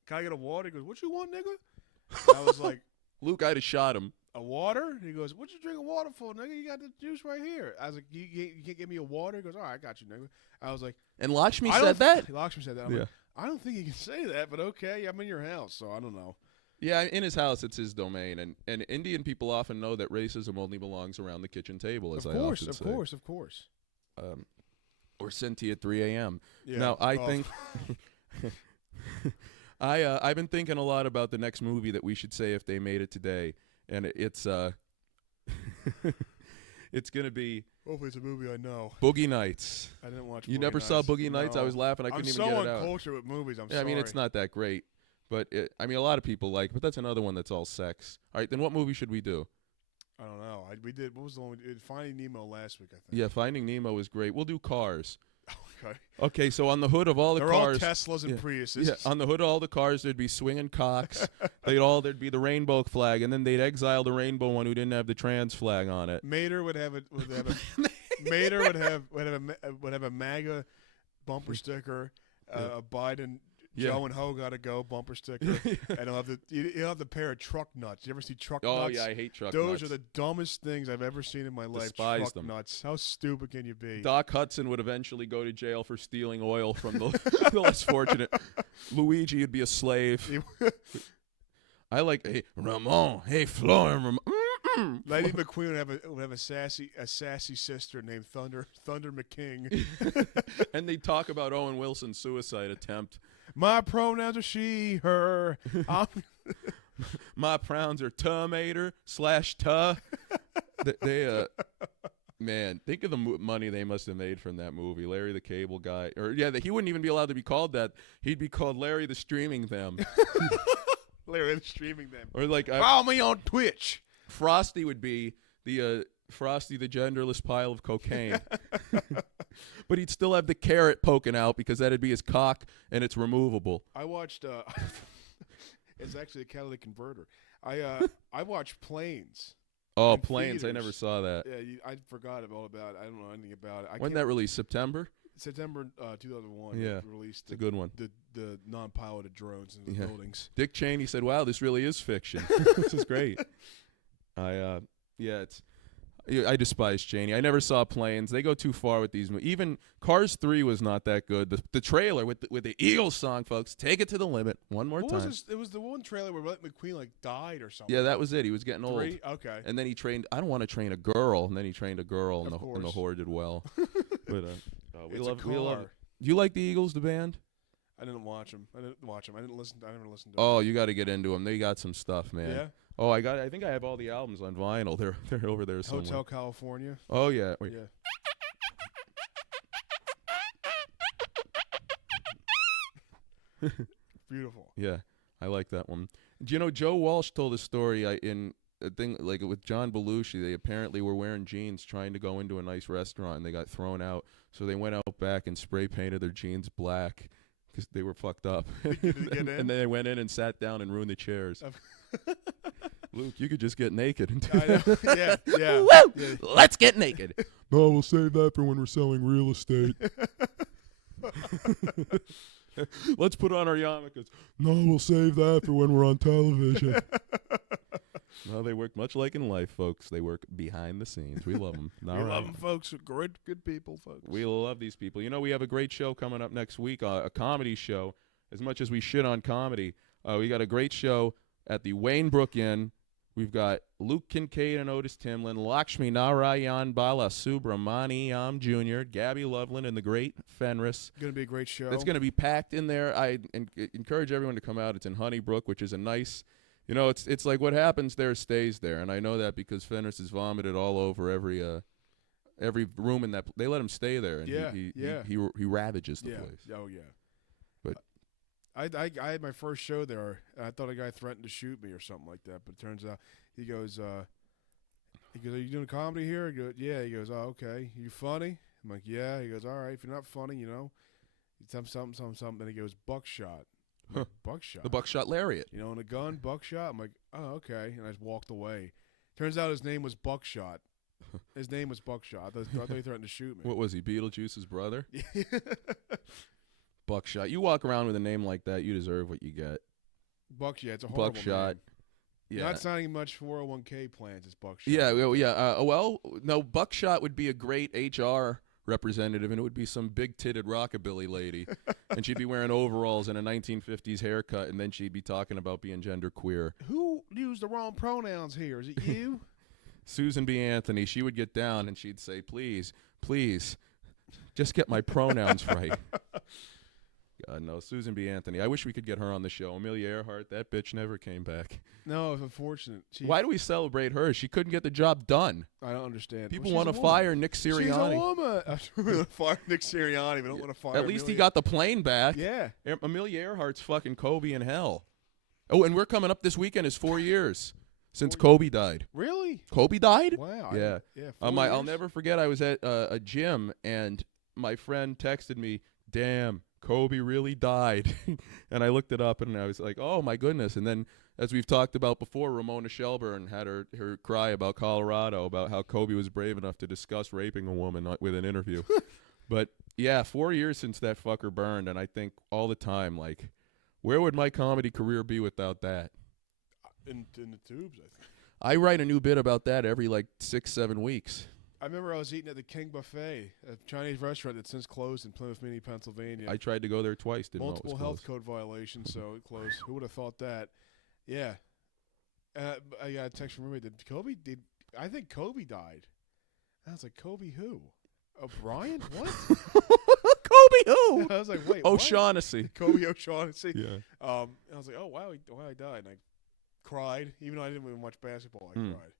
can I get a water? He goes, what you want, nigga? I was like, Luke, I'd have shot him. A water? He goes, what you drinking water for, nigga? You got the juice right here. I was like, you can't give me a water? He goes, all right, I got you, nigga. I was like. And Lakshmi said that? Lakshmi said that. I'm like, I don't think you can say that, but okay, I'm in your house, so I don't know. Yeah, in his house, it's his domain, and Indian people often know that racism only belongs around the kitchen table, as I often say. Of course. Or Cinti at 3 a.m. Yeah. Now, I think I've been thinking a lot about the next movie that we should say if they made it today, and it's it's gonna be. Hopefully, it's a movie I know. Boogie Nights. I didn't watch. You never saw Boogie Nights? No. I was laughing. I couldn't even get it out. I'm so uncultured with movies. I'm sorry. I mean, it's not that great, but a lot of people like. But that's another one that's all sex. All right, then what movie should we do? I don't know. We did. What was the one we did? Finding Nemo last week, I think. Yeah, Finding Nemo is great. We'll do Cars. Okay. Okay, so on the hood of all the cars, all Teslas and Priuses. Yeah, on the hood of all the cars, there'd be swinging cocks. There'd be the rainbow flag, and then they'd exile the rainbow one who didn't have the trans flag on it. Mater would have a MAGA bumper sticker, a Biden Yeah. Joe and Ho gotta go bumper sticker, and he'll have the pair of truck nuts. You ever see truck nuts? Oh yeah, I hate truck Those nuts. are the dumbest things I've ever seen in my life. Despise Truck them. nuts. How stupid can you be? Doc Hudson would eventually go to jail for stealing oil from the less fortunate. Luigi would be a slave. I like, hey, Ramon, hey, Floyd, Ramon. Lady McQueen would have a sassy sister named Thunder McKing. And they talk about Owen Wilson's suicide attempt. My pronouns are she, her. My pronouns are tomater / tuh. Man, think of the money they must have made from that movie. Larry the Cable Guy. Or, yeah, he wouldn't even be allowed to be called that. He'd be called Larry the Streaming Them. Larry the Streaming Them. Or like follow me on Twitch. Frosty would be the Frosty the genderless pile of cocaine. But he'd still have the carrot poking out because that'd be his cock and it's removable. I watched it's actually a catalytic converter. I watched Planes. Oh, in Planes. I theaters. never saw that. Yeah, I forgot all about it. I don't know anything about it. When that released? September? September 2001. Yeah. It released It's a good one. The non-piloted drones in the buildings. Dick Cheney said, "Wow, this really is fiction. This is great." I despise Cheney. I never saw Planes. They go too far with these movies. Even Cars 3 was not that good. The trailer with the Eagles song, folks, take it to the limit one more What time. was this? It was the one trailer where McQueen died or something. Yeah, that was it. He was getting old. 3? Okay. And then he trained. I don't want to train a girl. And then he trained a girl, and the whore did well. But we love. Do you like the Eagles, the band? I didn't watch them. I never listened to them. Oh, you got to get into them. They got some stuff, man. Yeah. Oh, I think I have all the albums on vinyl. They're over there somewhere. Hotel California. Oh yeah. Wait. Yeah. Beautiful. Yeah, I like that one. Do you know Joe Walsh told a story in a thing like with John Belushi? They apparently were wearing jeans trying to go into a nice restaurant, and they got thrown out. So they went out back and spray painted their jeans black because they were fucked up. And then they went in and sat down and ruined the chairs. Luke, you could just get naked and do that. Yeah. Woo! Yeah. Let's get naked. No, we'll save that for when we're selling real estate. Let's put on our yarmulkes. No, we'll save that for when we're on television. No, they work much like in life, folks. They work behind the scenes. We love them. We love them, folks. Good people, folks. We love these people. You know, we have a great show coming up next week, a comedy show. As much as we shit on comedy, we got a great show at the Waynebrook Inn. We've got Luke Kincaid and Otis Timlin, Lakshmi Narayan Balasubramaniam Jr., Gabby Loveland, and the great Fenris. Going to be a great show. It's going to be packed in there. I encourage everyone to come out. It's in Honeybrook, which is a nice, it's like what happens there stays there. And I know that because Fenris has vomited all over every room in that. They let him stay there, and he ravages the place. Oh yeah. But I had my first show there. I thought a guy threatened to shoot me or something like that, but it turns out he goes, "Are you doing comedy here?" I go, "Yeah." He goes, "Oh, okay. You funny?" I'm like, "Yeah." He goes, "All right. If you're not funny, something." Then he goes, "Buckshot." Huh. Buckshot. The buckshot lariat. And a gun, buckshot. I'm like, "Oh, okay." And I just walked away. Turns out his name was Buckshot. His name was Buckshot. I thought he threatened to shoot me. What was he, Beetlejuice's brother? Buckshot. You walk around with a name like that, you deserve what you get. Buckshot. It's a horrible Buckshot. name. Yeah. Not signing much 401k plans is Buckshot. Yeah. No, Buckshot would be a great HR representative, and it would be some big-titted rockabilly lady, and she'd be wearing overalls and a 1950s haircut, and then she'd be talking about being genderqueer. Who used the wrong pronouns here? Is it you? Susan B. Anthony, she would get down and she'd say, please, just get my pronouns right. God, no, Susan B. Anthony. I wish we could get her on the show. Amelia Earhart, that bitch never came back. No, it's unfortunate. Why do we celebrate her? She couldn't get the job done. I don't understand. People want to fire Nick Sirianni. She's a woman. I want to fire Nick Sirianni, but don't want to fire At least Amelia. he got the plane back. Yeah. Amelia Earhart's fucking Kobe in hell. Oh, and we're coming up this weekend is 4 years since Kobe died. Really? Kobe died? Wow. Yeah. Yeah. I'll never forget. I was at a gym, and my friend texted me, "Damn, Kobe really died." And I looked it up, and I was like, oh, my goodness. And then, as we've talked about before, Ramona Shelburne had her cry about Colorado, about how Kobe was brave enough to discuss raping a woman with an interview. But, yeah, 4 years since that fucker burned, and I think all the time, like, Where would my comedy career be without that? In the tubes, I think. I write a new bit about that every like 6-7 weeks. I remember I was eating at the King Buffet, a Chinese restaurant that's since closed in Plymouth, Mini, Pennsylvania. I tried to go there twice. Didn't Multiple know it was health closed. code violations, so it closed. Who would have thought that? Yeah. I got a text from roommate. I think Kobe died. I was like, Kobe who? O'Brien? What? Kobe who? I was like, wait, O'Shaughnessy. Kobe O'Shaughnessy. Yeah. I was like, oh, wow, he died. And I cried. Even though I didn't even watch basketball, I cried.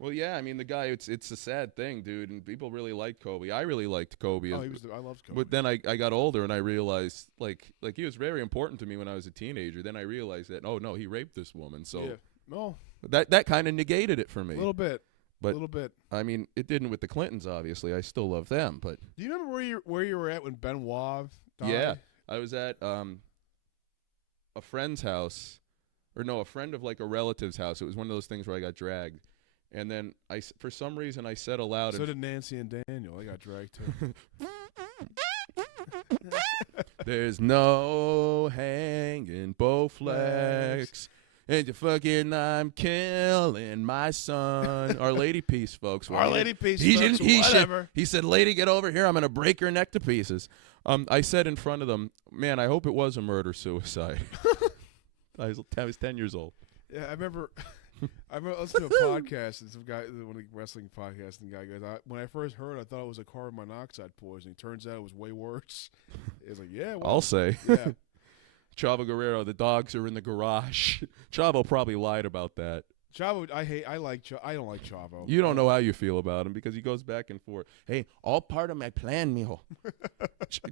Well, yeah, I mean, the guy, it's a sad thing, dude, and people really liked Kobe. I really liked Kobe. Oh, I loved Kobe. But then I got older, and I realized, like he was very important to me when I was a teenager. Then I realized that, oh, no, he raped this woman. So yeah. No. that kind of negated it for me. A little bit. But, a little bit. I mean, it didn't with the Clintons, obviously. I still love them. But do you remember where you were at when Benoit died? yeah, I was at a friend's house. Or no, a friend of like a relative's house. It was one of those things where I got dragged. And then for some reason, I said aloud. So did Nancy and Daniel. They got dragged too. There's no hanging Bowflex. And you fucking, I'm killing my son. Our Lady Peace, folks. Our Lady Peace, folks, whatever. He said, lady, get over here. I'm going to break your neck to pieces. I said in front of them, man, I hope it was a murder-suicide. I was 10 years old. Yeah, I remember listening to a podcast, and some guy, one of the wrestling podcasts, and the guy goes, when I first heard it, I thought it was a carbon monoxide poisoning. Turns out it was way worse. It was like, yeah, well, I'll say. yeah. Chavo Guerrero, the dogs are in the garage. Chavo probably lied about that. Chavo, I don't like Chavo. You don't know how you feel about him because he goes back and forth. Hey, all part of my plan, mijo.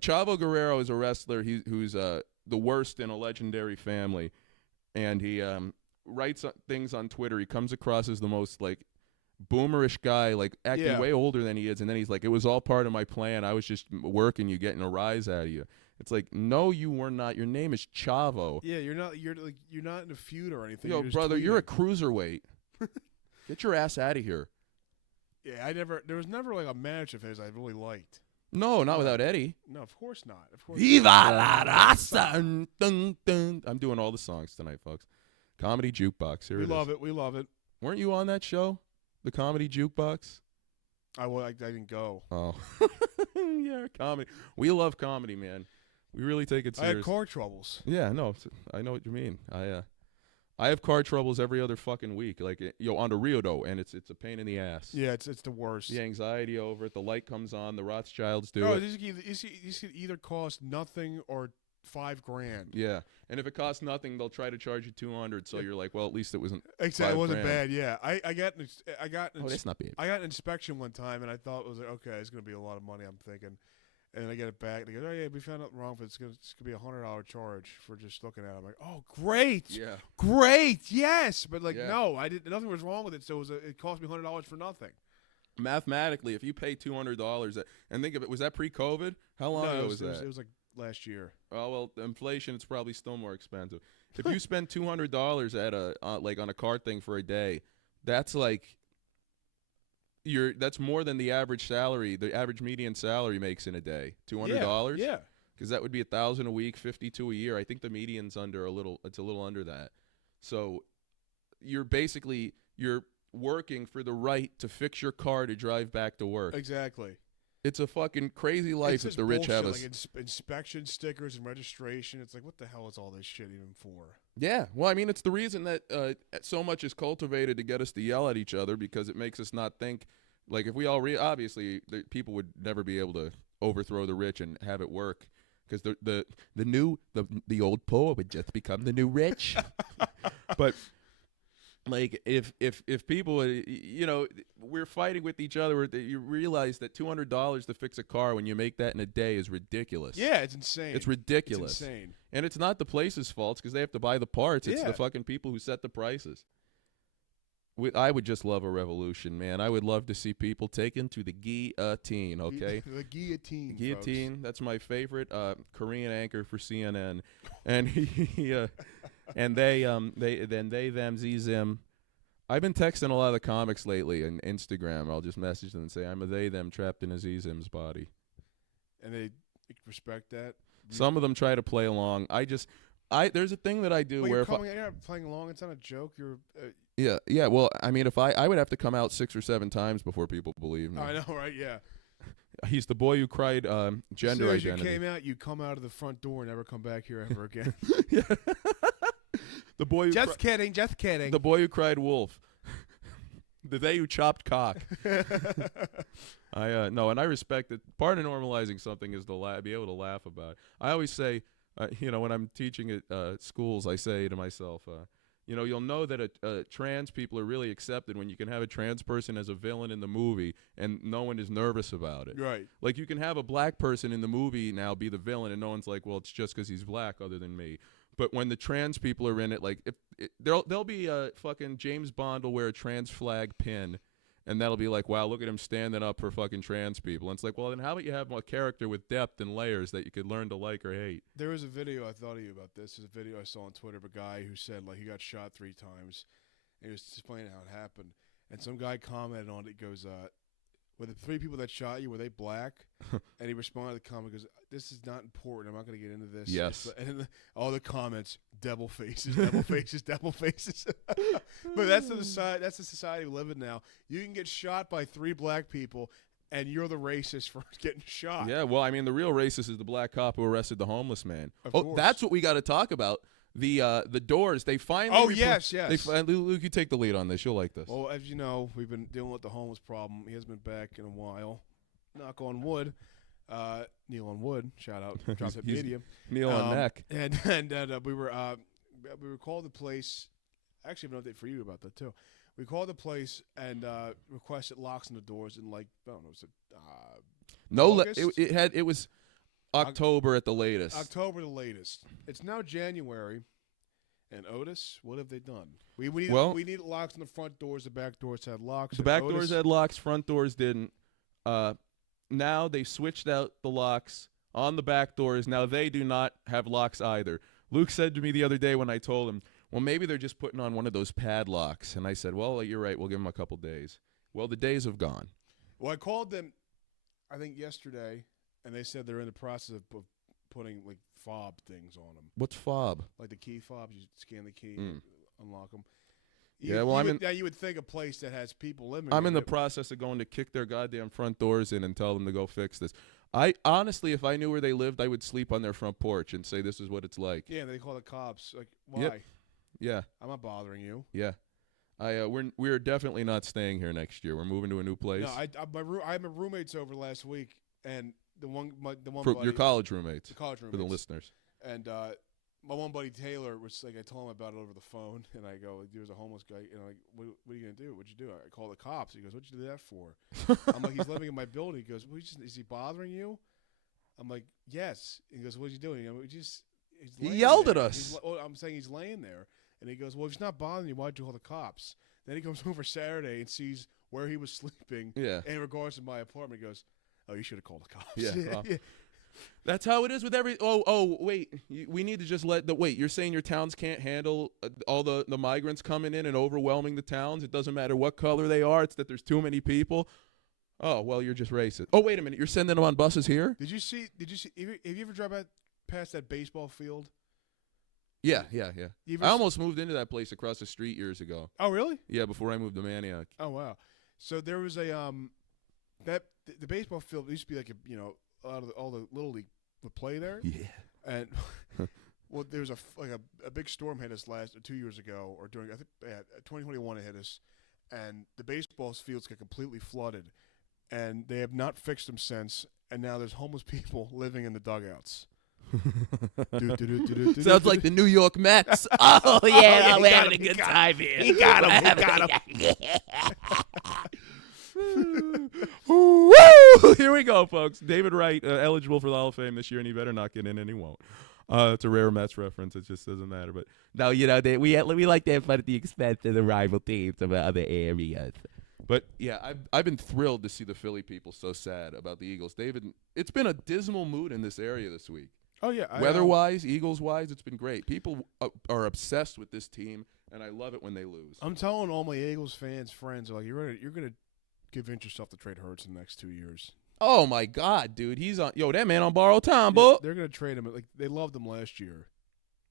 Chavo Guerrero is a wrestler who's the worst in a legendary family, and he writes things on Twitter. He comes across as the most like boomerish guy, like acting way older than he is, and then he's like, "It was all part of my plan. I was just working you, getting a rise out of you." It's like, no, you were not. Your name is Chavo. Yeah, you're not. You're not in a feud or anything. Yo, brother, you're a cruiserweight. Get your ass out of here. Yeah, there was never like a match of his I really liked. No, not without Eddie. No, of course not. Viva la raza. Dun, dun. I'm doing all the songs tonight, folks. Comedy Jukebox. Here we love it. We love it. Weren't you on that show, the Comedy Jukebox? I didn't go. Oh, yeah, comedy. We love comedy, man. We really take it I serious. had car troubles. Yeah, no, I know what you mean. I have car troubles every other fucking week. Like, on the Rio though, and it's a pain in the ass. Yeah, it's the worst. The anxiety over it. The light comes on. The Rothschilds do no, it. This could either cost nothing or $5,000. Yeah, and if it costs nothing, they'll try to charge you $200. So you're like, well, at least it wasn't. Exactly, it wasn't $5,000. bad. Yeah, I got That's not bad. I got an inspection one time, and I thought it was like, okay, it's gonna be a lot of money. I'm thinking, and I get it back. And they go, oh yeah, we found nothing wrong, but it's gonna be $100 charge for just looking at it. I'm like, oh great, Yeah. great, yes, but like Yeah. no, I didn't. Nothing was wrong with it, so it cost me $100 for nothing. Mathematically, if you pay $200, and think of it, was that pre-COVID? How long ago was that? It was like last year. Oh well, the inflation, it's probably still more expensive. If you spend $200 at like on a car thing for a day, that's like that's more than the average median salary makes in a day. $200. Yeah. Because that would be $1,000 a week, $52 a year. I think the median's it's a little under that. So you're working for the right to fix your car to drive back to work. Exactly. It's a fucking crazy life if the rich have us. Like inspection stickers and registration. It's like, what the hell is all this shit even for? Yeah, well, I mean, it's the reason that so much is cultivated to get us to yell at each other because it makes us not think. Like, if we all obviously, people would never be able to overthrow the rich and have it work because the old poor would just become the new rich. But like, if people, we're fighting with each other. You realize that $200 to fix a car when you make that in a day is ridiculous. Yeah, it's insane. It's ridiculous. It's insane. And it's not the place's fault because they have to buy the parts. It's Yeah. the fucking people who set the prices. I would just love a revolution, man. I would love to see people taken to the guillotine, okay? The guillotine, Guillotine, folks. that's my favorite Korean anchor for CNN. And and they them zim. I've been texting a lot of the comics lately on Instagram. I'll just message them and say, I'm a they, them trapped in a zim's body. And they respect that? Some of them try to play along. there's a thing that I do Well, where you're not playing along. It's not a joke. You're. yeah. Well, I mean, if I would have to come out 6 or 7 times before people believe me. I know, right? Yeah. He's the boy who cried gender as soon as identity. you came out, you come out of the front door and never come back here ever again. Yeah. The boy who Just kidding. the boy who cried wolf. The they who chopped cock. No, and I respect that. Part of normalizing something is to be able to laugh about it. I always say, when I'm teaching at schools, I say to myself, you'll know that trans people are really accepted when you can have a trans person as a villain in the movie and no one is nervous about it. Right. Like you can have a black person in the movie now be the villain and no one's like, well, it's just because he's black other than me. But when the trans people are in it, like there'll be a fucking James Bond will wear a trans flag pin, and that'll be like, wow, look at him standing up for fucking trans people. And it's like, well, then how about you have a character with depth and layers that you could learn to like or hate? There was a video I thought of you about this. There's a video I saw on Twitter of a guy who said like he got shot 3 times. And he was explaining how it happened, and some guy commented on it. He goes, were the 3 people that shot you, were they black? And he responded to the comment, goes, this is not important. I'm not going to get into this. Yes. And all the comments, devil faces, devil faces, devil faces. But that's the society we live in now. You can get shot by 3 black people, and you're the racist for getting shot. Yeah, well, I mean, the real racist is the black cop who arrested the homeless man. Of course. That's what we got to talk about. The Doors, they finally... Oh, yes. Luke, you take the lead on this. You'll like this. Well, as you know, we've been dealing with the homeless problem. He hasn't been back in a while. Knock on wood. Neil on wood. Shout out. Drop Hit Media. Neil on neck. And we were called the place. Actually, I have an update for you about that too. We called the place and requested locks on the doors in like I don't know. It was October at the latest. October the latest. It's now January. And Otis, what have they done? We need locks on the front doors. The back doors had locks. The back doors had locks. Front doors didn't. Now they switched out the locks on the back doors. Now they do not have locks either. Luke said to me the other day when I told him, well, maybe they're just putting on one of those padlocks. And I said, well, you're right. We'll give them a couple days. Well, the days have gone. Well, I called them, I think, yesterday, and they said they're in the process of putting, like, fob things on them. What's fob? Like the key fobs. You scan the key, unlock them. Yeah, well, you would think a place that has people living I'm in the process of going to kick their goddamn front doors in and tell them to go fix this. I honestly, if I knew where they lived, I would sleep on their front porch and say this is what it's like. Yeah, they call the cops. Like, why? Yep. Yeah. I'm not bothering you. Yeah. We're definitely not staying here next year. We're moving to a new place. No, I had my roommates over last week, and the one for buddy, your college roommates. The college roommates for the listeners. And my one buddy Taylor was like, I told him about it over the phone, and I go, there's a homeless guy, and I'm like, what are you gonna do? What'd you do? I call the cops. He goes, what'd you do that for? I'm like, he's living in my building. He goes, is he bothering you? I'm like, yes. He goes, what's he doing? He yelled at us. I'm saying he's laying there, and he goes, well, if he's not bothering you, why'd you call the cops? Then he comes over Saturday and sees where he was sleeping. Yeah. In regards to my apartment, he goes, oh, you should have called the cops. Yeah. Well, that's how it is with every. Oh, wait. We need to just wait. You're saying your towns can't handle all the migrants coming in and overwhelming the towns? It doesn't matter what color they are. It's that there's too many people. Oh, well, you're just racist. Oh, wait a minute. You're sending them on buses here? Did you see? Have you ever driven past that baseball field? Yeah. I almost moved into that place across the street years ago. Oh, really? Yeah, before I moved to Manioc. Oh, wow. So there was the baseball field used to be like all the little league would play there. Yeah. And well, there was a big storm hit us 2 years ago, or during 2021 it hit us, and the baseball fields got completely flooded, and they have not fixed them since. And now there's homeless people living in the dugouts. Sounds like the New York Mets. Oh, yeah, we're having a good time here. He got him. Woo! Here we go, folks. David Wright, eligible for the Hall of Fame this year, and he better not get in, and he won't. It's a rare Mets reference. It just doesn't matter. But no, we like to have fun at the expense of the rival teams of other areas. But yeah, I've been thrilled to see the Philly people so sad about the Eagles. David, it's been a dismal mood in this area this week. Oh yeah, weather-wise, Eagles-wise, it's been great. People are obsessed with this team, and I love it when they lose. I'm telling all my Eagles friends, like you're gonna convince yourself to trade Hurts in the next 2 years. Oh my God, dude, he's on. Yo, that man on borrowed time, boy. They're gonna trade him. Like they loved him last year.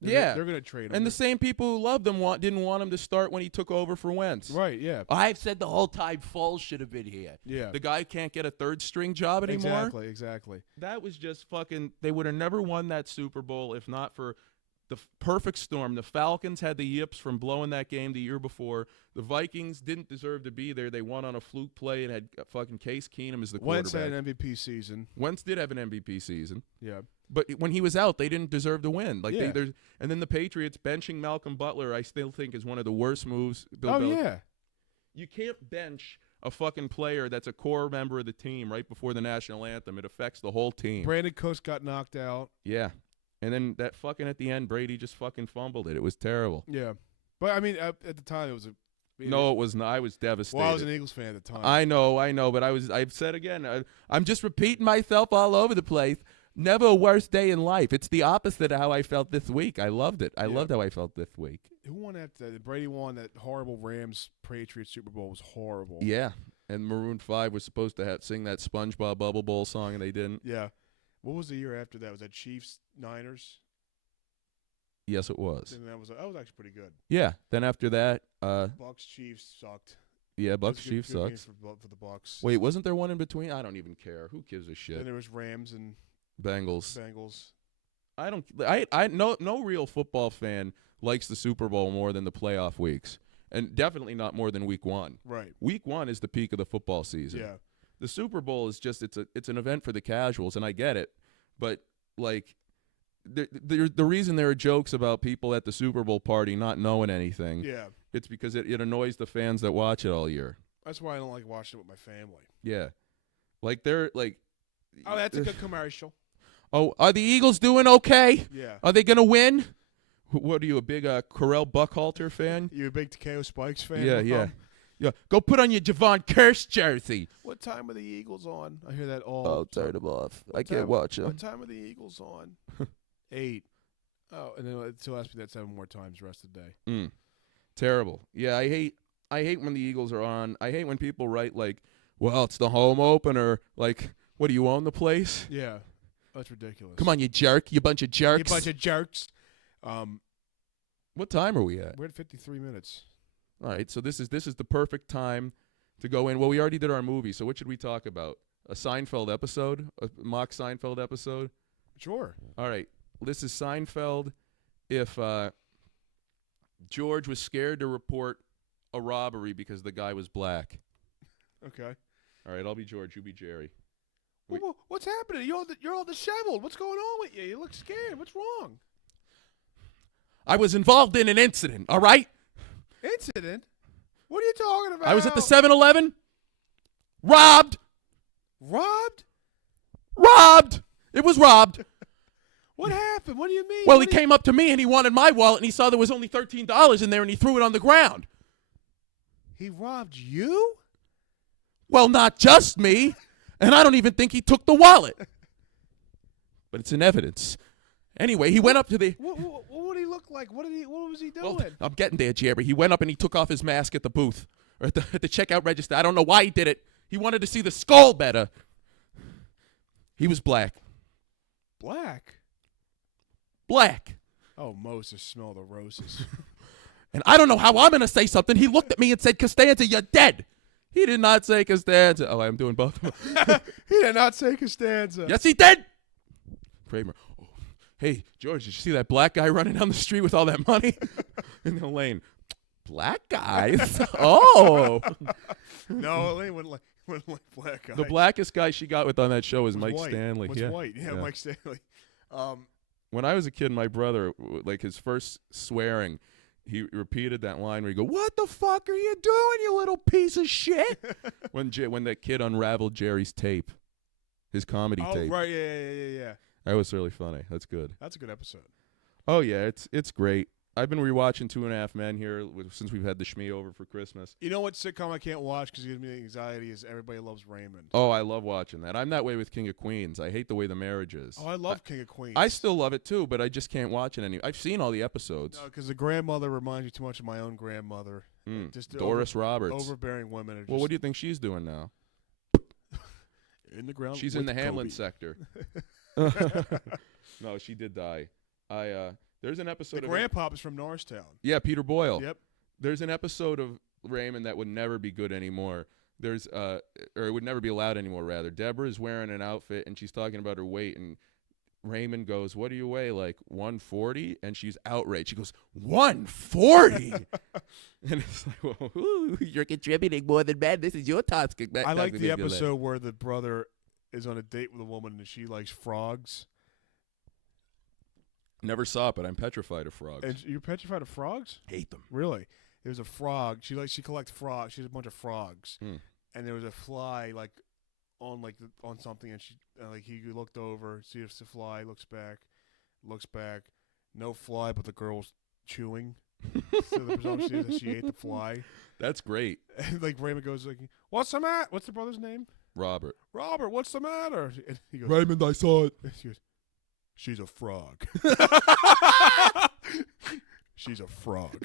Yeah. They're going to trade him. And the same people who loved him didn't want him to start when he took over for Wentz. Right, yeah. I've said the whole time Foles should have been here. Yeah. The guy can't get a third string job anymore. Exactly. That was just fucking. They would have never won that Super Bowl if not for the perfect storm. The Falcons had the yips from blowing that game the year before. The Vikings didn't deserve to be there. They won on a fluke play and had fucking Case Keenum as the quarterback. Wentz had an MVP season. Wentz did have an MVP season. Yeah. But when he was out, they didn't deserve to win. Like Yeah. and then the Patriots benching Malcolm Butler, I still think is one of the worst moves. Yeah. You can't bench a fucking player that's a core member of the team right before the national anthem. It affects the whole team. Brandon Cooks got knocked out. Yeah. And then that fucking at the end, Brady just fucking fumbled it. It was terrible. Yeah. But, I mean, at the time, it was No, it was not. I was devastated. Well, I was an Eagles fan at the time. I know, but I've said again, I'm just repeating myself all over the place. Never a worse day in life. It's the opposite of how I felt this week. I loved it. I loved how I felt this week. Who won that? Brady won that horrible Rams-Patriots Super Bowl. Was horrible. Yeah. And Maroon 5 was supposed to sing that SpongeBob Bubble Bowl song, and they didn't. Yeah. What was the year after that? Was that Chiefs-Niners? Yes, it was. And that was actually pretty good. Yeah. Then after that, Bucks-Chiefs sucked. yeah, That was Bucks good- Chiefs good game sucks. for the Bucks. Wait, wasn't there one in between? I don't even care. Who gives a shit? Then there was Rams and Bengals. Bengals. No real football fan likes the Super Bowl more than the playoff weeks, and definitely not more than week 1. Right. Week 1 is the peak of the football season. Yeah. The Super Bowl is just it's an event for the casuals, and I get it, but like the reason there are jokes about people at the Super Bowl party not knowing anything, Yeah. it's because it annoys the fans that watch it all year. That's why I don't like watching it with my family. Yeah, like they're like, Oh, that's a good commercial. oh, are the Eagles doing okay? Yeah. Are they gonna win? What are you, a big Corell Buckhalter fan? You a big Takeo Spikes fan? Yeah, Mom? yeah. Yeah, go put on your Javon Kearse jersey. What time are the Eagles on? I hear that all. Oh, turn them off. I What can't time- watch them. What time are the Eagles on? 8. Oh, and then he'll ask me that 7 more times the rest of the day. Terrible. Yeah, I hate when the Eagles are on. I hate when people write like, well, it's the home opener. Like, what, do you own the place? Yeah, that's ridiculous. Come on, you jerk. You bunch of jerks. you bunch of jerks. What time are we at? We're at 53 minutes. All right, so this is the perfect time to go in. Well, we already did our movie, so what should we talk about? A Seinfeld episode? A mock Seinfeld episode? Sure. All right, this is Seinfeld if George was scared to report a robbery because the guy was black. Okay. All right, I'll be George, you be Jerry. Well, what's happening? You're all disheveled. What's going on with you? You look scared. What's wrong? I was involved in an incident, all right? Incident? What are you talking about? I was at the 7-Eleven. Robbed. Robbed? Robbed. It was robbed. What happened? What do you mean? Well, he came up to me and he wanted my wallet and he saw there was only $13 in there and he threw it on the ground. He robbed you? Well, not just me. And I don't even think he took the wallet. But it's in evidence. Anyway, he went up to the... What did he look like? What was he doing? Well, I'm getting there, Jerry. He went up and he took off his mask at the booth or at the checkout register. I don't know why he did it. He wanted to see the skull better. He was black. Black? Black. Oh, Moses, smell the roses. And I don't know how I'm going to say something. He looked at me and said, Costanza, you're dead. He did not say Costanza. Oh, I'm doing both. He did not say Costanza. Yes, he did. Kramer. Oh, hey, George, did you see that black guy running down the street with all that money in the lane? Black guys? Oh. No, Elaine wouldn't like black guy. The blackest guy she got with on that show was Mike white. Stanley. Was yeah. white. Yeah, Mike Stanley. When I was a kid, my brother, like his first swearing, he repeated that line where he go, "What the fuck are you doing, you little piece of shit?" when that kid unraveled Jerry's tape, his comedy Oh, tape. right. Yeah. That was really funny. That's good. That's a good episode. Oh yeah, it's great. I've been rewatching 2.5 Men here since we've had the Shmee over for Christmas. You know what sitcom I can't watch because it gives me anxiety is Everybody Loves Raymond. Oh, I love watching that. I'm that way with King of Queens. I hate the way the marriage is. Oh, I love King of Queens. I still love it too, but I just can't watch it I've seen all the episodes. No, because the grandmother reminds me too much of my own grandmother. Just Doris Roberts. Overbearing women are just Well, what do you think she's doing now? in the ground. She's with in the Hamlin Kobe. sector. No, she did die. There's an episode The of grandpop is from Norristown. Yeah, Peter Boyle. Yep. There's an episode of Raymond that would never be good anymore. There's or it would never be allowed anymore, rather. Deborah is wearing an outfit and she's talking about her weight, and Raymond goes, "What do you weigh, like 140?" And she's outraged. She goes, 140? And it's like, well, Ooh, you're contributing more than men. This is your task. I like the episode where the brother is on a date with a woman and she likes frogs. never saw it, but I'm petrified of frogs. And you're petrified of frogs? Hate them. Really? There's a frog. She collects frogs. She has a bunch of frogs. Hmm. And there was a fly on something, and she he looked over, see if the fly looks back, no fly, but the girl's chewing. So the presumption is that she ate the fly. That's great. And Raymond goes "What's the matter? What's the brother's name? Robert, What's the matter?" And he goes, Raymond, I saw it. She goes, "She's a frog." She's a frog.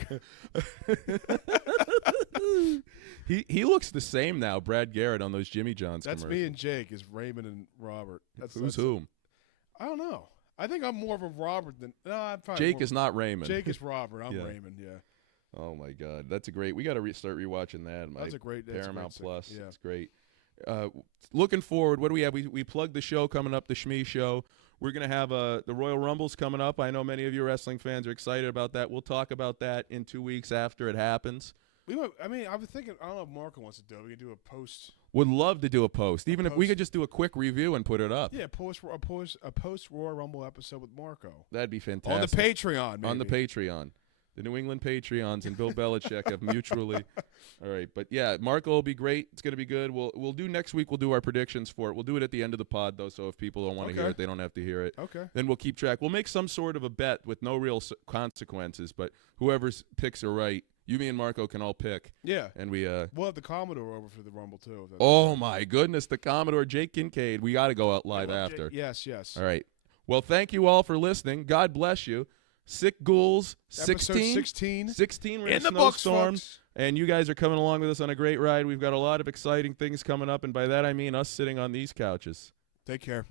He looks the same now, Brad Garrett, on those Jimmy John's That's commercials. me and Jake is Raymond and Robert. Who's whom? I don't know. I think I'm more of a Robert than I'm probably Jake more, is not Raymond. Jake is Robert. I'm Yeah. Raymond. Yeah, Oh my God, that's a great. We got to start rewatching that. that's a great Paramount that's Plus. Yeah. It's great. Looking forward. What do we have? We plugged the show coming up, the Shmee Show. We're gonna have the Royal Rumbles coming up. I know many of you wrestling fans are excited about that. We'll talk about that in 2 weeks after it happens. I was thinking. I don't know if Marco wants to do it. We can do a post. Would love to do a post, even if we post. could just do a quick review and put it up. Yeah, a post Royal Rumble episode with Marco That'd be fantastic. on the Patreon. Maybe. On the Patreon. The New England Patreons and Bill Belichick have mutually. All right, but yeah, Marco will be great. It's going to be good. We'll do next week. We'll do our predictions for it. We'll do it at the end of the pod though, so if people don't want to hear Okay. it, they don't have to hear it. Okay. Then we'll keep track. We'll make some sort of a bet with no real consequences, but whoever's picks are right, you, me, and Marco can all pick, Yeah. and we. We'll have the Commodore over for the Rumble too. if that's- Oh my goodness, the Commodore Jake Kincaid. We got to go out live Well, after. Yes. All right. Well, thank you all for listening. God bless you. Sick Ghouls, Episode 16. 16 we're in the a books, snowstorm, folks. and you guys are coming along with us on a great ride. We've got a lot of exciting things coming up, and by that I mean us sitting on these couches. Take care.